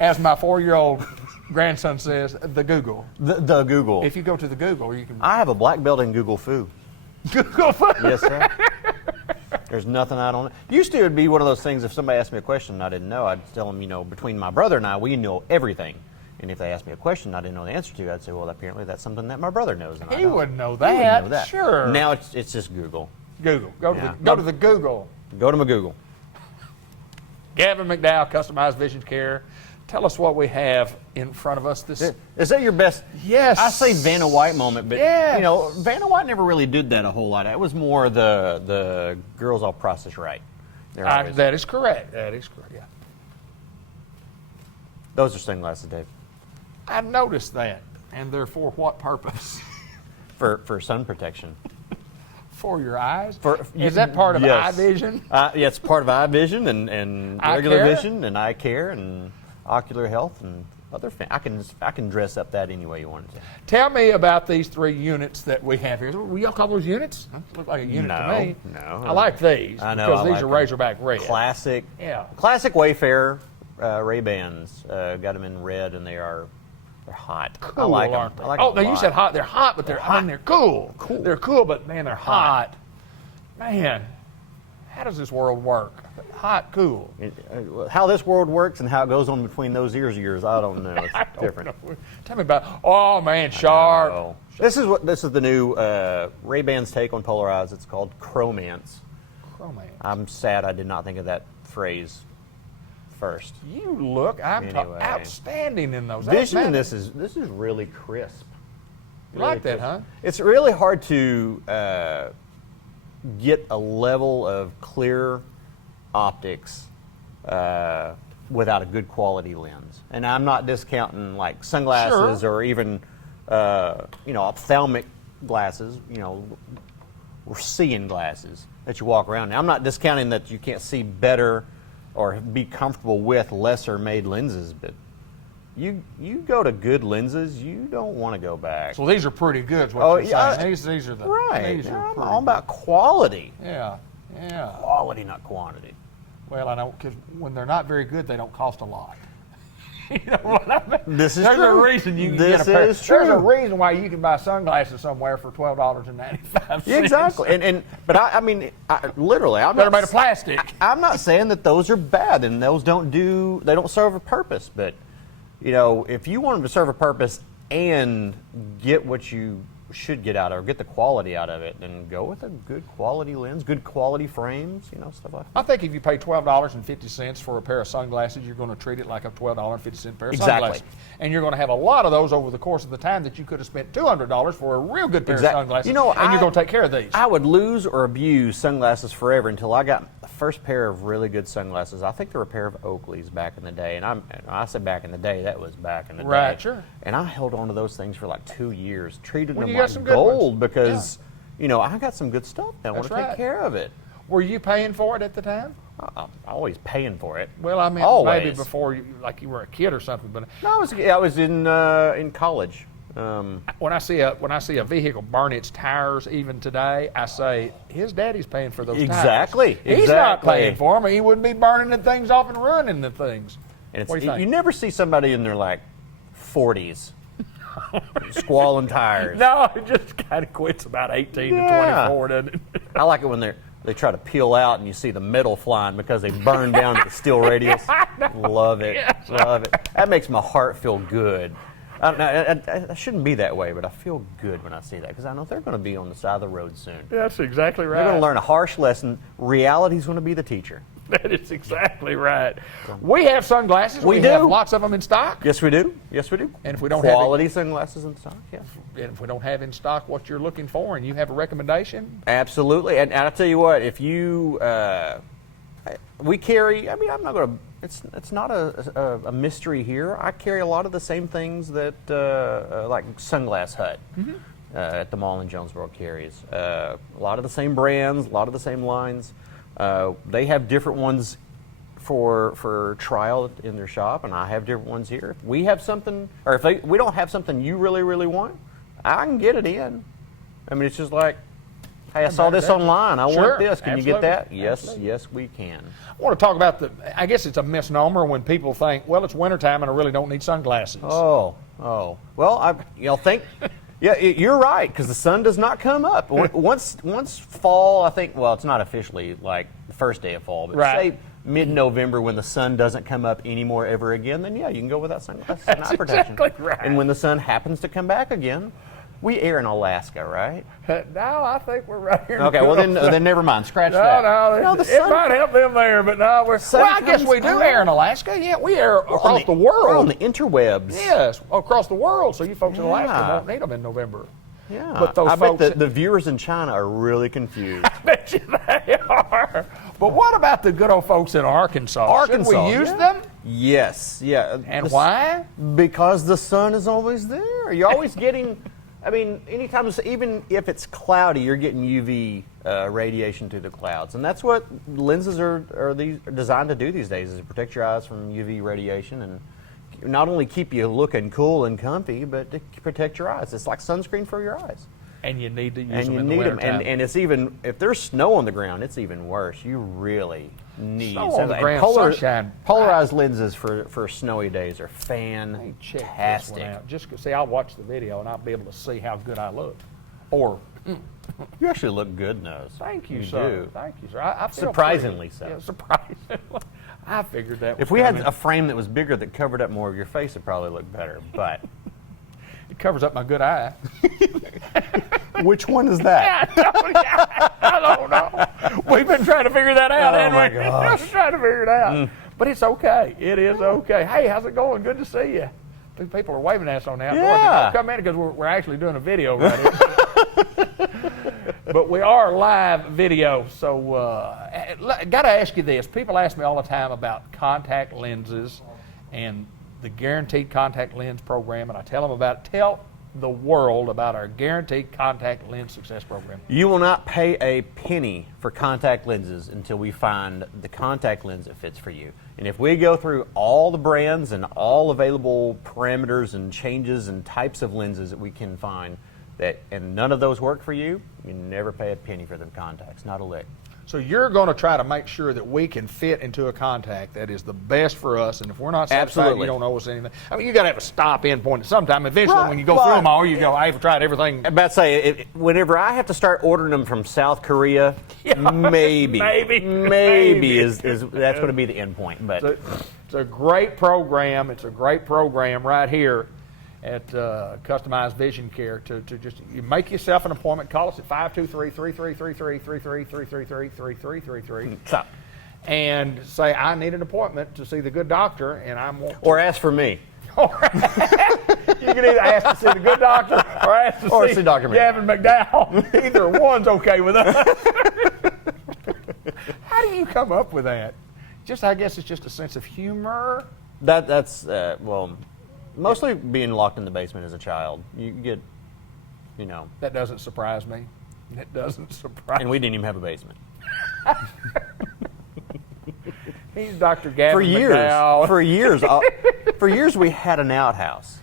As my 4-year-old grandson says, the Google. The Google. If you go to the Google, you can. I have a black belt in Google Foo. Google. Yes, sir. There's nothing I don't know. Used to, it'd be one of those things, if somebody asked me a question and I didn't know, I'd tell them, between my brother and I, we know everything. And if they asked me a question I didn't know the answer to, I'd say, well, apparently that's something that my brother knows. And He wouldn't know He that. wouldn't know that. Sure. Now it's just Google. Google. Go to the Google. Go to my Google. Gavin McDowell, Customized Vision Care. Tell us what we have in front of us. This. Is that your best? Yes. I say Vanna White moment, but Yes. Vanna White never really did that a whole lot. It was more the girls all process right. That is correct. That is correct. Yeah. Those are sunglasses, Dave. I noticed that. And they're for what purpose? For sun protection. For your eyes? Is that part of eye vision? Yeah, it's part of eye vision and Eye regular care? vision and eye care and ocular health and other things. I can dress up that any way you want to. Tell me about these 3 units that we have here. Will y'all call those units? They look like a unit to me. No. I like these I know, because I these like are them. Razorback red. Classic. Yeah. Classic Wayfarer Ray-Bans. Got them in red and they're hot. Cool, I like them. aren't they? I like oh, them a now you lot. said hot. They're hot, but they're cool. They're cool, but man, they're hot. Man, how does this world work? Hot, cool. How this world works and how it goes on between those ears of yours, I don't know. It's different. Tell me about. Oh man, sharp. Oh. This is the new Ray-Ban's take on polarized. It's called Chromance. Chromance. I'm sad I did not think of that phrase first. You look, Anyway. outstanding in those. Vision in this is really crisp. You like that, huh? It's really hard to get a level of clear optics without a good quality lens. And I'm not discounting like sunglasses or even ophthalmic glasses, or seeing glasses that you walk around in. I'm not discounting that you can't see better or be comfortable with lesser made lenses, but you go to good lenses, you don't want to go back. So these are pretty good, is what you're saying. These are the right. These are I'm all about quality. Yeah. Quality, not quantity. Well, I know, because when they're not very good, they don't cost a lot. You know what I mean? This is There's true. a reason you can This get a pair. is true. There's a reason why you can buy sunglasses somewhere for $12.95. Exactly. But I mean, literally, I'm They're not made of plastic. I'm not saying that those are bad and those don't serve a purpose, but if you want them to serve a purpose and get what you should get out of it, or get the quality out of it, then go with a good quality lens, good quality frames, stuff like that. I think if you pay $12.50 for a pair of sunglasses, you're going to treat it like a $12.50 pair of sunglasses. And you're going to have a lot of those over the course of the time that you could have spent $200 for a real good pair of sunglasses. And you're going to take care of these. I would lose or abuse sunglasses forever until I got the first pair of really good sunglasses. I think they were a pair of Oakleys back in the day. And I said back in the day, that was back in the day. Right, sure. And I held on to those things for like 2 years, treated them some like good gold ones. because, I got some good stuff. I want to take care of it. Were you paying for it at the time? I'm always paying for it. Well, I mean, always. maybe before you were a kid or something. But no, I was in college. When I see a vehicle burn its tires, even today, I say his daddy's paying for those Exactly. tires. He's not paying for them. He wouldn't be burning the things off and ruining the things. And what do you think? You never see somebody in their 40s squalling tires. No, it just kind of quits about 18 to 24, doesn't it? I like it when they try to peel out and you see the metal flying because they burned down the steel radius. Love it. Yes. Love it. That makes my heart feel good. I shouldn't be that way, but I feel good when I see that because I know they're going to be on the side of the road soon. That's exactly right. They're going to learn a harsh lesson. Reality's going to be the teacher. That is exactly right. We have sunglasses. We have do. lots of them in stock. Yes, we do. Yes, we do. And if we don't quality sunglasses in stock, yeah. And if we don't have in stock what you're looking for, and you have a recommendation, absolutely. And I'll tell you what, if you, we carry. I mean, I'm not going to. It's not a mystery here. I carry a lot of the same things that like Sunglass Hut at the mall in Jonesboro carries. A lot of the same brands, a lot of the same lines. They have different ones for trial in their shop, and I have different ones here. If we have something, or if we don't have something you really, really want, I can get it in. I mean, it's just like, hey, I saw this online. I want this. Can you get that? Yes, yes, we can. I want to talk about I guess it's a misnomer when people think, well, it's wintertime and I really don't need sunglasses. Oh. Well, think. Yeah, you're right, because the sun does not come up. Once fall, I think, well, it's not officially like the first day of fall, but say mid-November when the sun doesn't come up anymore ever again, then yeah, you can go without sunglasses and eye protection. Exactly right. And when the sun happens to come back again, we air in Alaska, right? No, I think we're right here. Okay, well then never mind. Scratch that. No, the sun, it might help them there, but no, well, I guess we do air in Alaska. Yeah, we air across the world. We're on the interwebs. Yes, across the world. So you folks in Alaska won't need them in November. Yeah, but those I folks, bet the viewers in China are really confused. I bet you they are. But what about the good old folks in Arkansas? Should we use them? Yes, yeah. And why? Because the sun is always there. You're always getting, I mean, anytime, even if it's cloudy, you're getting UV radiation through the clouds. And that's what lenses are designed to do these days, is to protect your eyes from UV radiation and not only keep you looking cool and comfy, but to protect your eyes. It's like sunscreen for your eyes. And you need to use them in the winter time. And it's even, if there's snow on the ground, it's even worse. You really need snow on the ground, sunshine. Polarized lenses for snowy days are fantastic. Just see, I'll watch the video and I'll be able to see how good I look. Or You actually look good in those. thank you, You sir. do. Thank you, sir. I feel Surprisingly pretty. so. Yeah, surprisingly. I figured that. If was we had coming. a frame that was bigger that covered up more of your face, it'd probably look better. But It covers up my good eye. which one is that? I don't know. We've been trying to figure that out, Oh, haven't my we? gosh. Just trying to figure it out. But it's okay. It is okay. Hey, how's it going? Good to see you. People are waving at us on the outdoor. Yeah. Don't come in because we're actually doing a video right here. But we are live video, so got to ask you this. People ask me all the time about contact lenses and the guaranteed contact lens program, and I tell them tell the world about our guaranteed contact lens success program. You will not pay a penny for contact lenses until we find the contact lens that fits for you. And if we go through all the brands and all available parameters and changes and types of lenses that we can find, and none of those work for you, you never pay a penny for them contacts, not a lick. So you're going to try to make sure that we can fit into a contact that is the best for us, and if we're not satisfied, Absolutely. you don't owe us anything. I mean, you got to have a stop-in point at some time. Eventually, Right, when you go right. through them all, you go, I've tried everything. I'm about to say, whenever I have to start ordering them from South Korea, maybe is that's going to be the end point. But It's a great program. It's a great program right here at Customized Vision Care to just you make yourself an appointment. Call us at 523-3333-3333-3333 stop. and say, I need an appointment to see the good doctor, and I'm Or ask for me. You can either ask to see the good doctor or ask to see Dr. Mead. Gavin McDowell. Either one's okay with us. How do you come up with that? I guess it's just a sense of humor. That's mostly being locked in the basement as a child. You get, That doesn't surprise me. It doesn't surprise and we didn't even have a basement. He's Dr. Gavin For years, McDowell. for years we had an outhouse.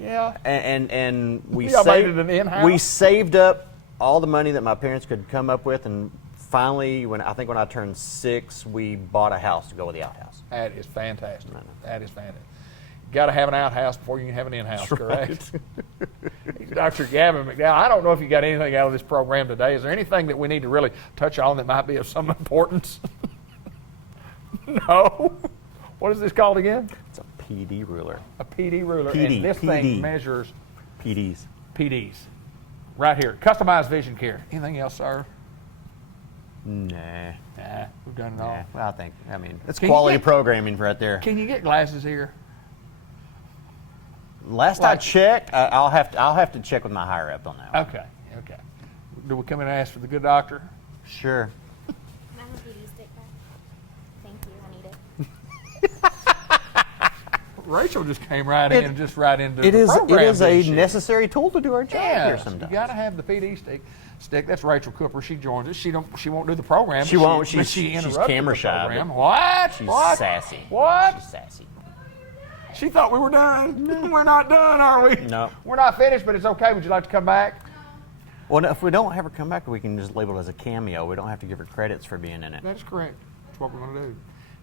Yeah. And we Y'all made saved it an in-house? we saved up all the money that my parents could come up with, and finally, when I turned 6, we bought a house to go with the outhouse. That is fantastic. That is fantastic. You got to have an outhouse before you can have an in-house, correct? He's Dr. Gavin McDowell. I don't know if you got anything out of this program today. Is there anything that we need to really touch on that might be of some importance? No. What is this called again? It's a PD ruler. A PD ruler. PD, And this PD. thing measures PDs. PDs. Right here. Customized Vision Care. Anything else, sir? Nah. Nah, we've done it all. Well, it's Can you quality get- programming right there. Can you get glasses here? Last I checked, I'll have to check with my higher up on that one. Okay. Do we come in and ask for the good doctor? Sure. Can I have a PD stick back? Thank you, I need it. Rachel just came right in, right into It the is program. a didn't she? necessary tool to do our job here Yes, sometimes. you got to have the PD stick. That's Rachel Cooper. She joins us. She won't do the program. She won't. But She's she interrupted camera the shy, program. but What? She's What? sassy. What? She's sassy. She thought we were done. We're not done, are we? No. We're not finished, but it's okay. Would you like to come back? Well, if we don't have her come back, we can just label it as a cameo. We don't have to give her credits for being in it. That's correct. That's what we're going to do.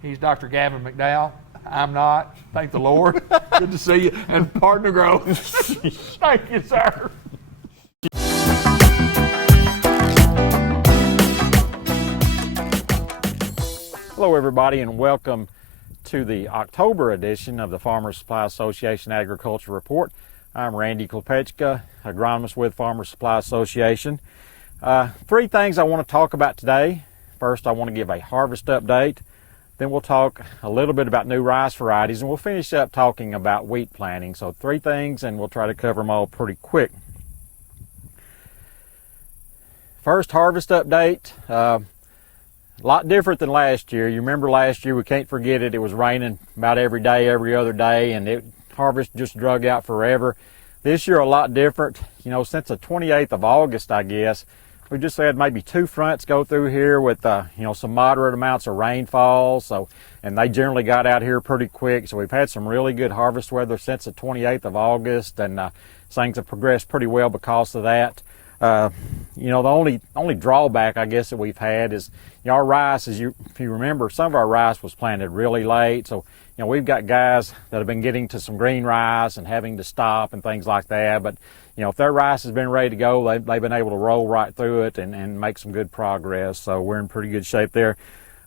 He's Dr. Gavin McDowell. I'm not. Thank the Lord. Good to see you. And pardon the growth. Thank you, sir. Hello, everybody, and welcome to the October edition of the Farmers Supply Association Agriculture Report. I'm Randy Klepechka, agronomist with Farmers Supply Association. 3 things I want to talk about today. First, I want to give a harvest update. Then we'll talk a little bit about new rice varieties, and we'll finish up talking about wheat planting. So 3 things, and we'll try to cover them all pretty quick. First, harvest update. A lot different than last year. You remember last year, we can't forget it. It was raining about every day, every other day, and harvest just drug out forever. This year, a lot different. Since the 28th of August, I guess, we just had maybe 2 fronts go through here with, some moderate amounts of rainfall. And they generally got out here pretty quick. So we've had some really good harvest weather since the 28th of August, and things have progressed pretty well because of that. The only drawback, I guess, that we've had is our rice, if you remember, some of our rice was planted really late. So you know, we've got guys that have been getting to some green rice and having to stop and things like that. But, you know, if their rice has been ready to go, they've been able to roll right through it and make some good progress. So we're in pretty good shape there.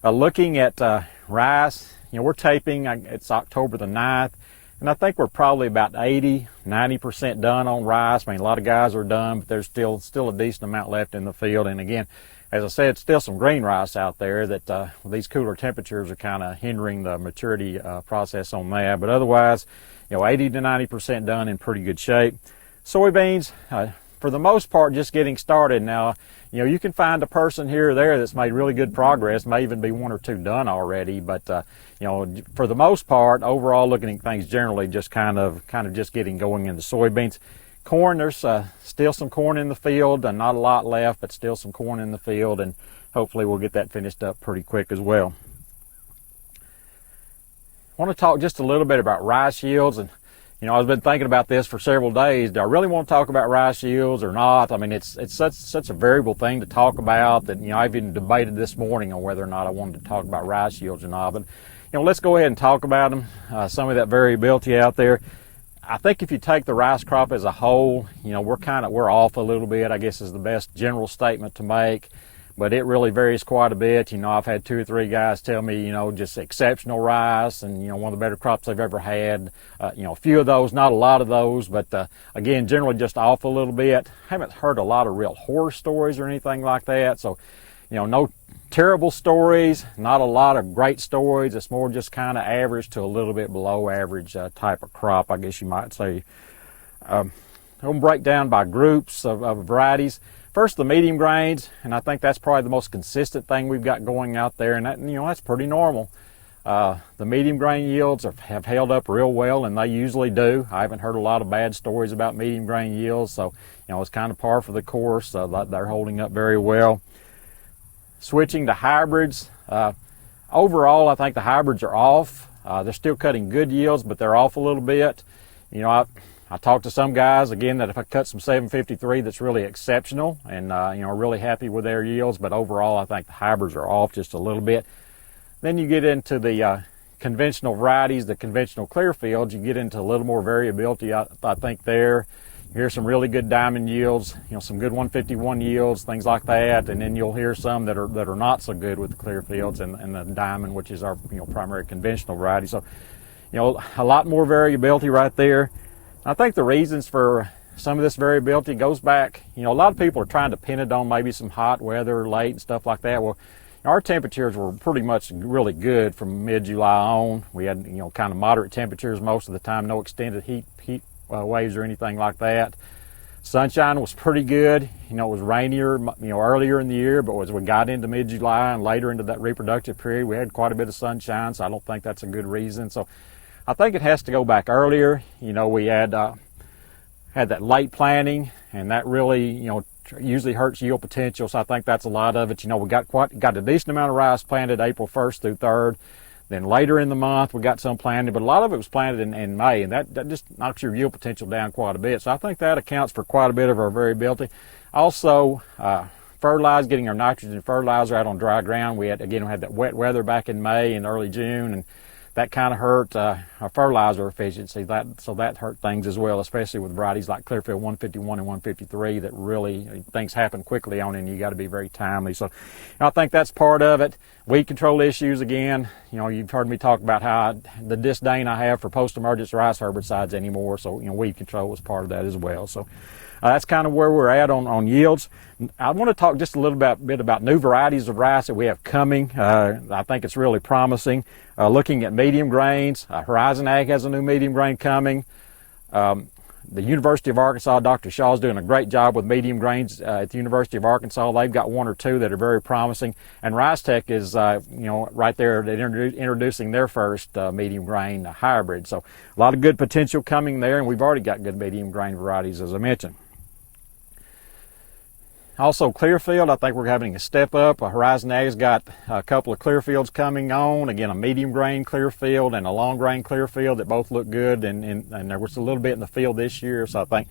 Looking at rice, you know, we're taping, it's October the 9th, and I think we're probably about 80–90% done on rice. I mean, a lot of guys are done, but there's still a decent amount left in the field. And again, as I said, still some green rice out there that these cooler temperatures are kind of hindering the maturity process on that. But otherwise, you know, 80–90% done, in pretty good shape. Soybeans, for the most part, just getting started now. You know, you can find a person here or there that's made really good progress, may even be 1 or 2 done already, but you know, for the most part, overall looking at things generally just kind of just getting going into soybeans. Corn, there's still some corn in the field, and not a lot left, but still some corn in the field, and hopefully we'll get that finished up pretty quick as well. I want to talk just a little bit about rice yields. And you know, I've been thinking about this for several days. Do I really want to talk about rice yields or not? I mean, it's such a variable thing to talk about that, you know, I've even debated this morning on whether or not I wanted to talk about rice yields or not. But, you know, let's go ahead and talk about them, some of that variability out there. I think if you take the rice crop as a whole, you know, we're off a little bit, I guess is the best general statement to make. But it really varies quite a bit. You know, I've had 2 or 3 guys tell me, you know, just exceptional rice and, you know, one of the better crops they've ever had. You know, a few of those, not a lot of those, but again, generally just off a little bit. Haven't heard a lot of real horror stories or anything like that. So, you know, no terrible stories, not a lot of great stories. It's more just kind of average to a little bit below average type of crop, I guess you might say. I'm going to break down by groups of varieties. First, the medium grains, and I think that's probably the most consistent thing we've got going out there, and that, you know, that's pretty normal. The medium grain yields have held up real well, and they usually do. I haven't heard a lot of bad stories about medium grain yields, so, you know, it's kind of par for the course. They're holding up very well. Switching to hybrids, overall, I think the hybrids are off. They're still cutting good yields, but they're off a little bit. You know, I talked to some guys, again, that if I cut some 753, that's really exceptional, and you know, are really happy with their yields, but overall I think the hybrids are off just a little bit. Then you get into the conventional varieties, the conventional clear fields, you get into a little more variability, I think there. Here's some really good diamond yields, you know, some good 151 yields, things like that, and then you'll hear some that are not so good with the clear fields and the diamond, which is our, you know, primary conventional variety. So, you know, a lot more variability right there. I think the reasons for some of this variability goes back, you know, a lot of people are trying to pin it on maybe some hot weather late and stuff like that. Well, our temperatures were pretty much really good from mid-July on. We had, you know, kind of moderate temperatures most of the time, no extended heat waves or anything like that. Sunshine was pretty good. You know, it was rainier, you know, earlier in the year, but as we got into mid-July and later into that reproductive period, we had quite a bit of sunshine, so I don't think that's a good reason. So I think it has to go back earlier. You know, we had that late planting, and that really, you know, usually hurts yield potential. So I think that's a lot of it. You know, we got a decent amount of rice planted April 1st through 3rd. Then later in the month, we got some planted, but a lot of it was planted in May, and that just knocks your yield potential down quite a bit. So I think that accounts for quite a bit of our variability. Also, fertilizer, getting our nitrogen fertilizer out on dry ground. We had that wet weather back in May and early June, and that kind of hurt our fertilizer efficiency. So that hurt things as well, especially with varieties like Clearfield 151 and 153 that really, things happen quickly on, and you got to be very timely. So I think that's part of it. Weed control issues, again, you know, you've heard me talk about how the disdain I have for post-emergence rice herbicides anymore. So, you know, weed control is part of that as well. So that's kind of where we're at on yields. I want to talk just a little bit about new varieties of rice that we have coming. I think it's really promising. Looking at medium grains, Horizon Ag has a new medium grain coming. The University of Arkansas, Dr. Shaw's doing a great job with medium grains at the University of Arkansas. They've got 1 or 2 that are very promising. And Rice Tech is, you know, right there introducing their first medium grain hybrid. So a lot of good potential coming there, and we've already got good medium grain varieties, as I mentioned. Also, Clearfield, I think we're having a step up. Horizon Ag's got a couple of Clearfields coming on. Again, a medium grain Clearfield and a long grain Clearfield that both look good, and there was a little bit in the field this year, so I think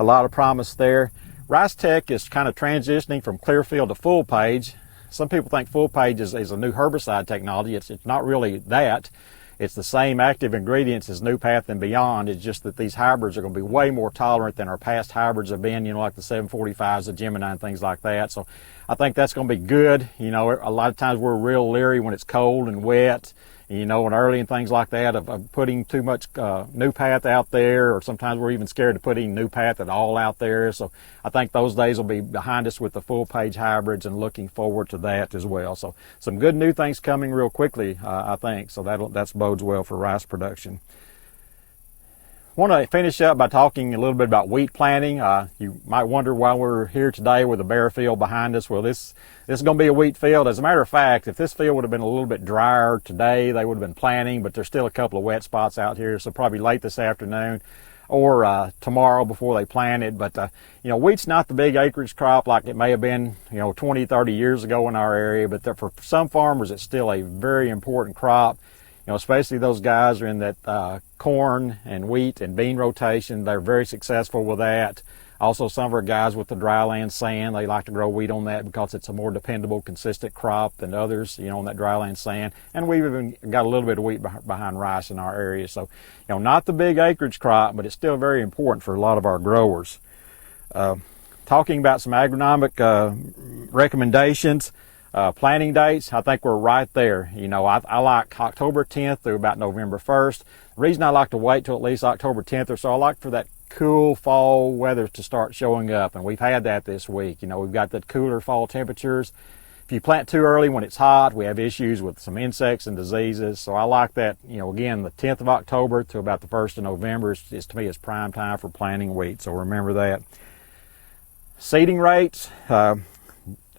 a lot of promise there. Rice Tech is kind of transitioning from Clearfield to full page. Some people think full page is a new herbicide technology. It's not really that. It's the same active ingredients as Newport and Beyond. It's just that these hybrids are going to be way more tolerant than our past hybrids have been, like the 745s, the Gemini, and things like that. So I think that's going to be good. A lot of times we're real leery when it's cold and wet, and early and things like that of putting too much Newport out there, or sometimes we're even scared to put any Newport at all out there. So I think those days will be behind us with the full-page hybrids, and looking forward to that as well. So some good new things coming real quickly, I think. So that bodes well for rice production. I want to finish up by talking a little bit about wheat planting. You might wonder why we're here today with a bare field behind us. Well, this is going to be a wheat field. As a matter of fact, if this field would have been a little bit drier today, they would have been planting, but there's still a couple of wet spots out here, so probably late this afternoon or tomorrow before they plant it. But wheat's not the big acreage crop like it may have been 20, 30 years ago in our area, but for some farmers it's still a very important crop. Especially those guys are in that corn and wheat and bean rotation. They're very successful with that. Also, some of our guys with the dryland sand, they like to grow wheat on that because it's a more dependable, consistent crop than others, on that dryland sand. And we've even got a little bit of wheat behind rice in our area. So, not the big acreage crop, but it's still very important for a lot of our growers. Talking about some agronomic recommendations. Planting dates, I think we're right there. I like October 10th through about November 1st. The reason I like to wait till at least October 10th or so, I like for that cool fall weather to start showing up, and we've had that this week. We've got the cooler fall temperatures. If you plant too early when it's hot, we have issues with some insects and diseases. So I like that, again, the 10th of October to about the 1st of November is to me is prime time for planting wheat, so remember that. Seeding rates.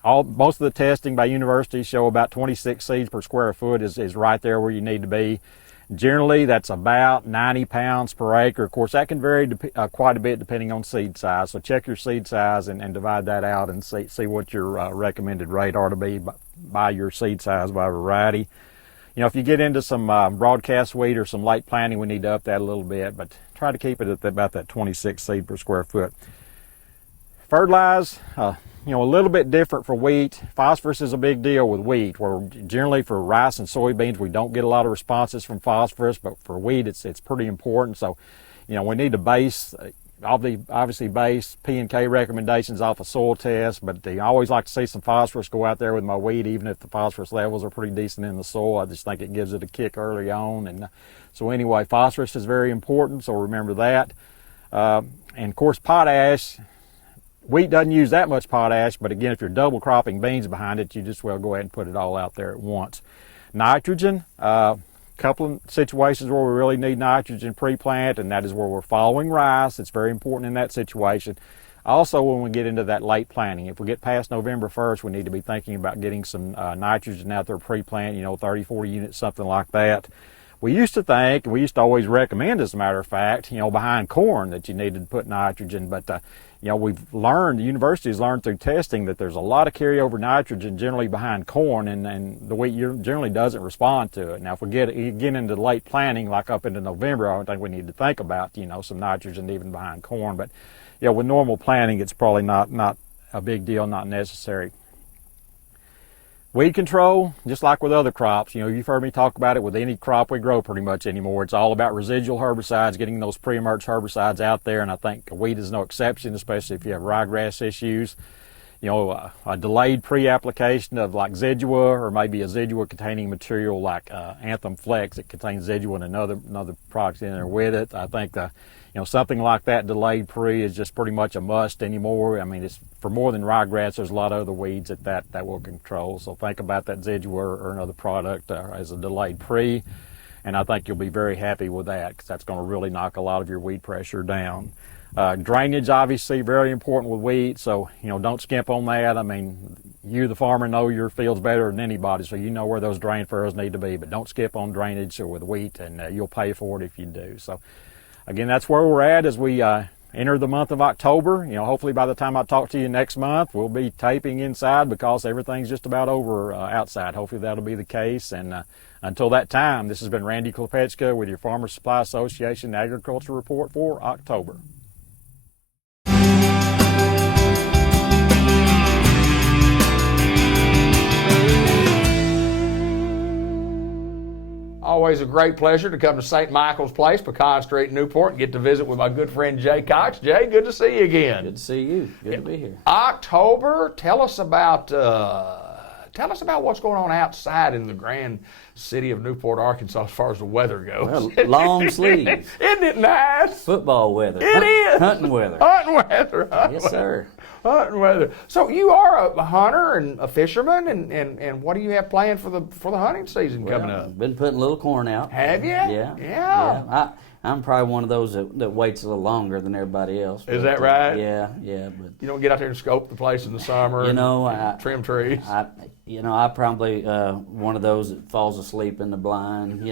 Most of the testing by universities show about 26 seeds per square foot is right there where you need to be. Generally, that's about 90 pounds per acre. Of course, that can vary quite a bit depending on seed size. So check your seed size and divide that out and see what your recommended rate are to be by your seed size, by variety. If you get into some broadcast wheat or some late planting, we need to up that a little bit, but try to keep it at about that 26 seed per square foot. Fertilize. A little bit different for wheat. Phosphorus is a big deal with wheat, where generally for rice and soybeans we don't get a lot of responses from phosphorus, but for wheat it's pretty important. So, we need to obviously base P&K recommendations off a soil test, but I always like to see some phosphorus go out there with my wheat, even if the phosphorus levels are pretty decent in the soil. I just think it gives it a kick early on. And so anyway, phosphorus is very important, so remember that. And of course, potash. Wheat doesn't use that much potash, but again, if you're double cropping beans behind it, you just well go ahead and put it all out there at once. Nitrogen, couple of situations where we really need nitrogen pre-plant, and that is where we're following rice. It's very important in that situation. Also, when we get into that late planting, if we get past November 1st, we need to be thinking about getting some nitrogen out there pre-plant, 30, 40 units, something like that. We used to think, we used to always recommend, as a matter of fact, behind corn that you needed to put nitrogen, but we've learned, the university's learned through testing that there's a lot of carryover nitrogen generally behind corn, and the wheat generally doesn't respond to it. Now, if we get into late planting, like up into November, I think we need to think about, some nitrogen even behind corn. But, with normal planting, it's probably not a big deal, not necessary. Weed control, just like with other crops, you've heard me talk about it with any crop we grow pretty much anymore. It's all about residual herbicides, getting those pre-emerge herbicides out there, and I think wheat is no exception, especially if you have ryegrass issues. A delayed pre-application of like Zedua, or maybe a Zedua-containing material like Anthem Flex that contains Zedua and another product in there with it. I think something like that delayed pre is just pretty much a must anymore. I mean, it's for more than ryegrass. There's a lot of other weeds that will control. So think about that Zedua or another product as a delayed pre, and I think you'll be very happy with that, because that's going to really knock a lot of your weed pressure down. Drainage, obviously, very important with wheat, so don't skimp on that. I mean, you, the farmer, know your fields better than anybody, so you know where those drain furrows need to be, but don't skip on drainage with wheat, and you'll pay for it if you do. So again, that's where we're at as we enter the month of October. Hopefully by the time I talk to you next month, we'll be taping inside because everything's just about over outside. Hopefully that'll be the case. And until that time, this has been Randy Klepetchka with your Farmers Supply Association Agriculture Report for October. Always a great pleasure to come to St. Michael's Place, Pecan Street, Newport, and get to visit with my good friend Jay Cox. Jay, good to see you again. Good to see you. Good to be here. October, tell us about what's going on outside in the grand city of Newport, Arkansas, as far as the weather goes. Well, long sleeves. Isn't it nice? Football weather. It is. Hunting weather. Hunting weather. Yes, sir. Hunting weather. So you are a hunter and a fisherman, and what do you have planned for the hunting season coming up? Been putting a little corn out. Have you? Yeah. I'm probably one of those that waits a little longer than everybody else. Is that right? Yeah. But you don't get out there and scope the place in the summer. And trim trees. I probably one of those that falls asleep in the blind.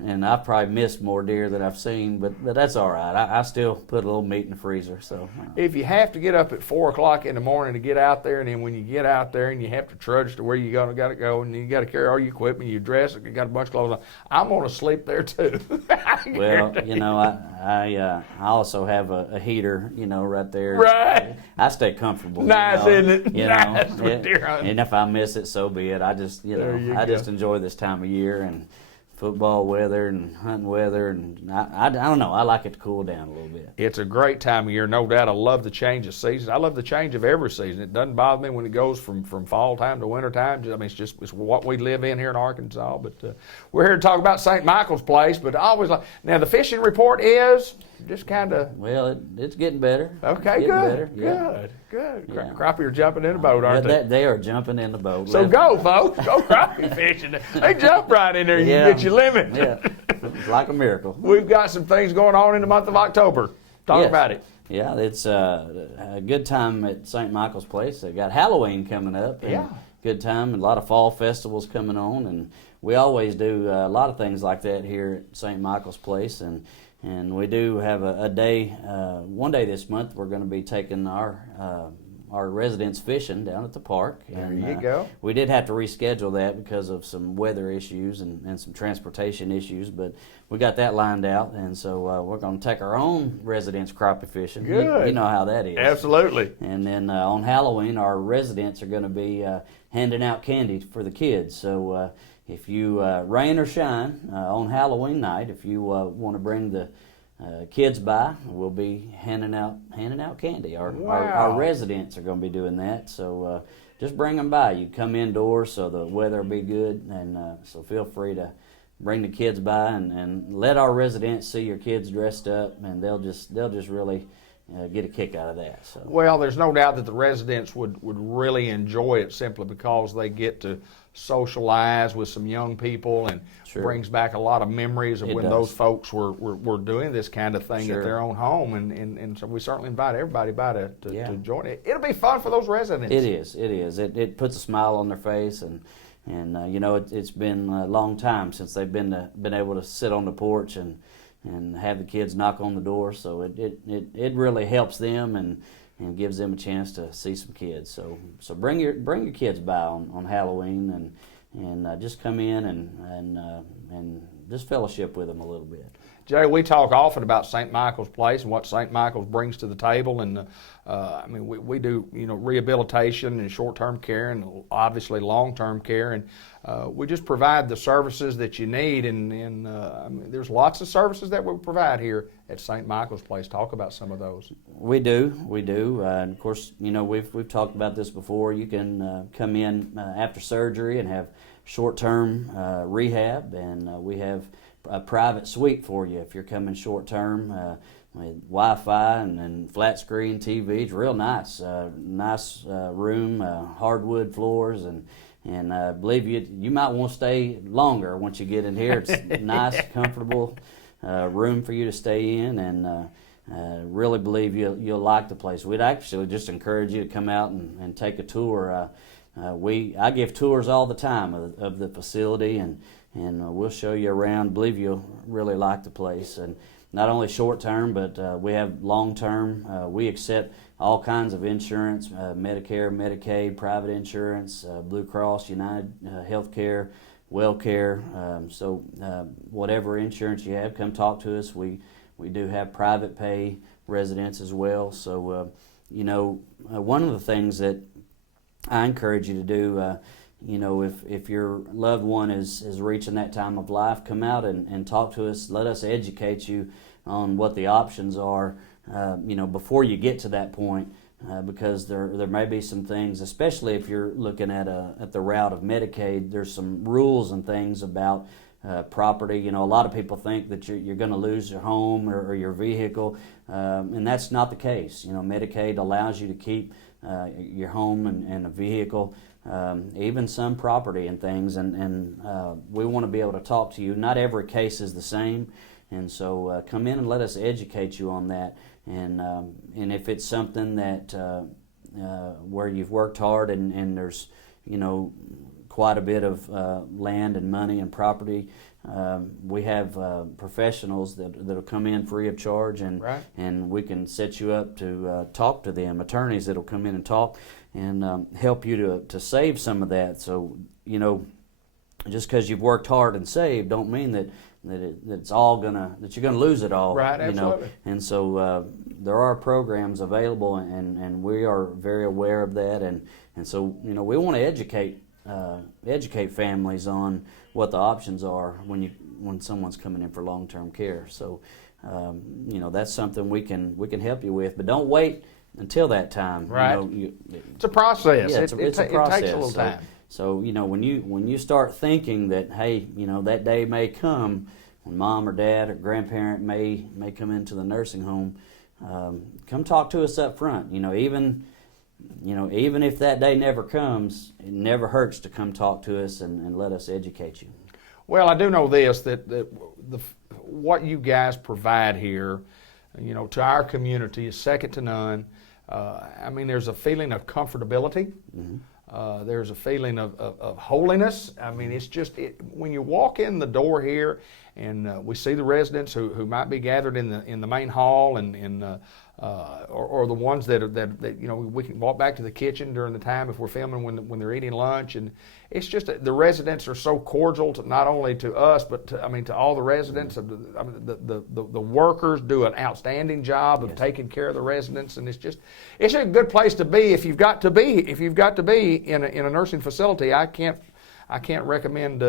And I probably missed more deer than I've seen, but that's all right. I still put a little meat in the freezer. So if you have to get up at 4 o'clock in the morning to get out there, and then when you get out there and you have to trudge to where you got to go, and you got to carry all your equipment, you dress, you got a bunch of clothes on, I'm gonna sleep there too. Well, I also have a heater, right there. Right. I stay comfortable. Nice, isn't it? Nice with deer hunting. And if I miss it, so be it. I just, just enjoy this time of year and football weather and hunting weather, and I don't know. I like it to cool down a little bit. It's a great time of year, no doubt. I love the change of season. I love the change of every season. It doesn't bother me when it goes from fall time to winter time. I mean, it's what we live in here in Arkansas. But we're here to talk about St. Michael's Place. But I always like, now the fishing report is just kind of, well, it's getting better. Okay, it's good, better. Good. Yeah. Crappie are jumping in the boat, aren't they? They are jumping in the boat. So go, folks. Go crappie fishing. They jump right in there. You get your limit. Yeah, it's like a miracle. We've got some things going on in the month of October. Talk about it. Yeah, it's a good time at St. Michael's Place. They got Halloween coming up. And good time, and a lot of fall festivals coming on, and we always do a lot of things like that here at St. Michael's Place, and we do have a day, one day this month, we're going to be taking our residents fishing down at the park. There you go. We did have to reschedule that because of some weather issues and some transportation issues, but we got that lined out, and so we're going to take our own residents crappie fishing. Good. You know how that is. Absolutely. And then on Halloween, our residents are going to be handing out candy for the kids. So if you rain or shine on Halloween night, if you want to bring the kids by, we'll be handing out candy. Our residents are going to be doing that, so just bring them by. You come indoors, so the weather will be good, and so feel free to bring the kids by and let our residents see your kids dressed up, and they'll just really get a kick out of that. So. Well, there's no doubt that the residents would really enjoy it simply because they get to socialize with some young people, and brings back a lot of memories of when those folks were doing this kind of thing at their own home, and so we certainly invite everybody by to join it. It'll be fun for those residents. It is. It puts a smile on their face, and it's been a long time since they've been able to sit on the porch and have the kids knock on the door, so it really helps them and gives them a chance to see some kids. So bring your kids by on Halloween and just come in and just fellowship with them a little bit. Jay, we talk often about St. Michael's Place and what St. Michael's brings to the table, and we do rehabilitation and short-term care and obviously long-term care, and we just provide the services that you need, and there's lots of services that we provide here at St. Michael's Place. Talk about some of those. We do, and of course, we've talked about this before. You can come in after surgery and have short-term rehab, and we have a private suite for you if you're coming short-term. With Wi-Fi and flat screen TVs, real nice, room, hardwood floors, and I believe you might want to stay longer once you get in here. It's nice, comfortable room for you to stay in, and really believe you'll like the place. We'd actually just encourage you to come out and take a tour. I give tours all the time of the facility, and we'll show you around. Believe you'll really like the place, and not only short term, but we have long term. We accept all kinds of insurance: Medicare, Medicaid, private insurance, Blue Cross, United Healthcare, WellCare. So whatever insurance you have, come talk to us. We do have private pay residents as well. So one of the things that I encourage you to do, you know, if your loved one is reaching that time of life, come out and talk to us. Let us educate you on what the options are, you know, before you get to that point. Because there may be some things, especially if you're looking at the route of Medicaid. There's some rules and things about property. You know, a lot of people think that you're going to lose your home or your vehicle, and that's not the case. You know, Medicaid allows you to keep your home and a vehicle, even some property and things. And we want to be able to talk to you. Not every case is the same, and so come in and let us educate you on that. And if it's something that where you've worked hard and there's, you know, quite a bit of land and money and property, we have professionals that'll come in free of charge, and we can set you up to talk to them, attorneys that'll come in and talk and help you to save some of that. So, you know, just because you've worked hard and saved don't mean that it's all that you're gonna lose it all. Right, absolutely. You know? And so there are programs available, and we are very aware of that, and so, you know, we want to educate families on what the options are when someone's coming in for long-term care. So you know, that's something we can help you with, but don't wait until that time. Right. You know, it's a process. Yeah, it's a process. It takes a little time. So, you know, when you start thinking that, hey, you know, that day may come when mom or dad or grandparent may come into the nursing home, come talk to us up front. You know, even if that day never comes, it never hurts to come talk to us and let us educate you. Well, I do know this, that what you guys provide here, you know, to our community is second to none. I mean, there's a feeling of comfortability. Mm-hmm. There's a feeling of holiness. I mean, it's just when you walk in the door here, and we see the residents who might be gathered in the main hall, and or the ones that you know, we can walk back to the kitchen during the time if we're filming when they're eating lunch, and it's just the residents are so cordial to not only to us but to all the residents. The workers do an outstanding job of taking care of the residents, and it's a good place to be if you've got to be in a nursing facility. I can't recommend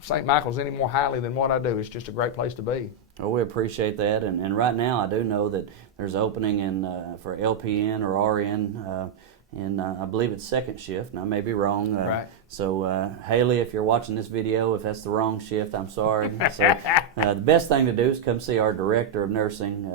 St. Michael's any more highly than what I do. It's just a great place to be. Well, we appreciate that, and right now I do know that there's opening for LPN or RN, and I believe it's second shift, and I may be wrong. Right. So, Haley, if you're watching this video, if that's the wrong shift, I'm sorry. So, the best thing to do is come see our director of nursing,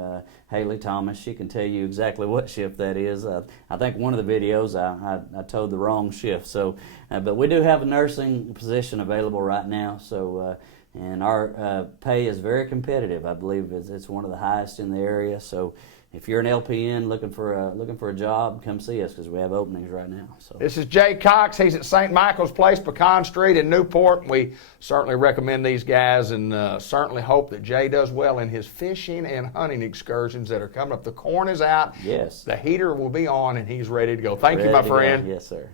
Haley Thomas. She can tell you exactly what shift that is. I think one of the videos I told the wrong shift. So, but we do have a nursing position available right now. So. And our pay is very competitive. I believe it's one of the highest in the area. So if you're an LPN looking for a job, come see us because we have openings right now. So this is Jay Cox. He's at St. Michael's Place, Pecan Street in Newport. We certainly recommend these guys, and certainly hope that Jay does well in his fishing and hunting excursions that are coming up. The corn is out. Yes. The heater will be on, and he's ready to go. Thank you, my friend. Yes, sir.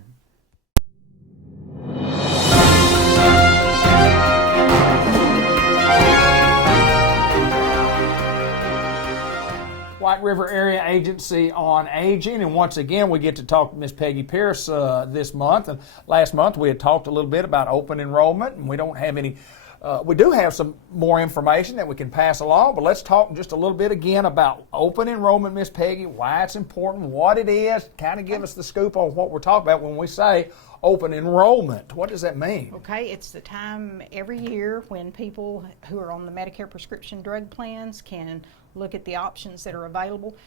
White River Area Agency on Aging, and once again we get to talk to Miss Peggy Pierce this month. And last month we had talked a little bit about open enrollment, and we don't have any. We do have some more information that we can pass along, but let's talk just a little bit again about open enrollment, Miss Peggy, why it's important, what it is, kind of give us the scoop on what we're talking about when we say open enrollment. What does that mean? Okay, it's the time every year when people who are on the Medicare prescription drug plans can look at the options that are available.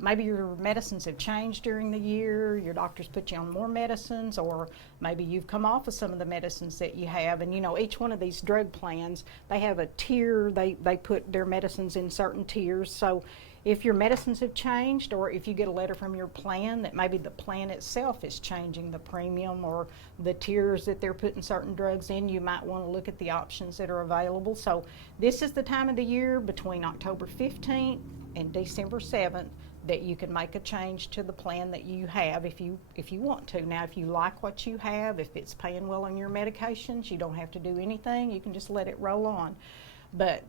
Maybe your medicines have changed during the year, your doctor's put you on more medicines, or maybe you've come off of some of the medicines that you have. And you know, each one of these drug plans, they have a tier, they put their medicines in certain tiers. So if your medicines have changed, or if you get a letter from your plan that maybe the plan itself is changing the premium or the tiers that they're putting certain drugs in, you might want to look at the options that are available. So this is the time of the year between October 15th and December 7th that you can make a change to the plan that you have if you want to. Now, if you like what you have, if it's paying well on your medications, you don't have to do anything. You can just let it roll on. But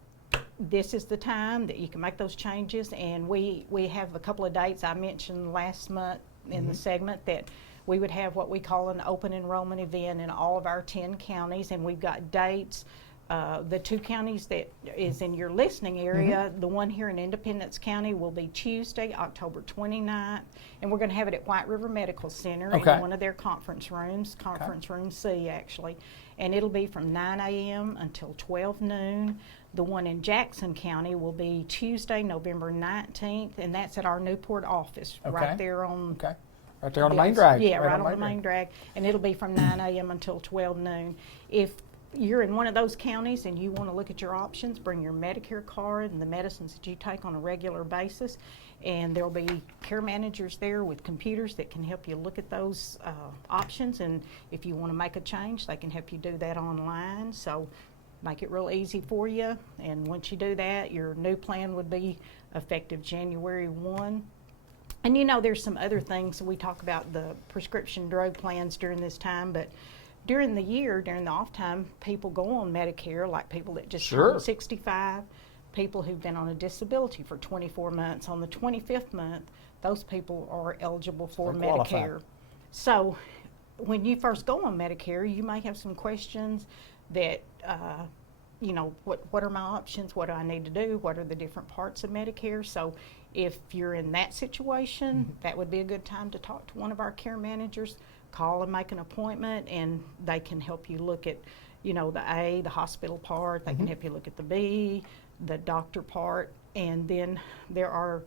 this is the time that you can make those changes, and we have a couple of dates I mentioned last month in the segment that we would have what we call an open enrollment event in all of our 10 counties, and we've got dates. The 2 counties that is in your listening area, the one here in Independence County will be Tuesday, October 29th, and we're going to have it at White River Medical Center in one of their conference rooms, Room C actually, and it'll be from 9 a.m. until 12 noon. The one in Jackson County will be Tuesday, November 19th, and that's at our Newport office, right there on right there on the main drag. Yeah, right on the main drag, and it'll be from 9 a.m. until 12 noon. If you're in one of those counties and you want to look at your options, bring your Medicare card and the medicines that you take on a regular basis, and there'll be care managers there with computers that can help you look at those options, and if you want to make a change, they can help you do that online. So make it real easy for you, and once you do that, your new plan would be effective January 1. And you know, there's some other things. We talk about the prescription drug plans during this time, but during the year, during the off time, people go on Medicare, like people that just turned 65, people who've been on a disability for 24 months. On the 25th month, those people are eligible for Medicare. So when you first go on Medicare, you may have some questions that, you know, what are my options? What do I need to do? What are the different parts of Medicare? So if you're in that situation, that would be a good time to talk to one of our care managers. Call and make an appointment, and they can help you look at, you know, the A, the hospital part. They can help you look at the B, the doctor part, and then there are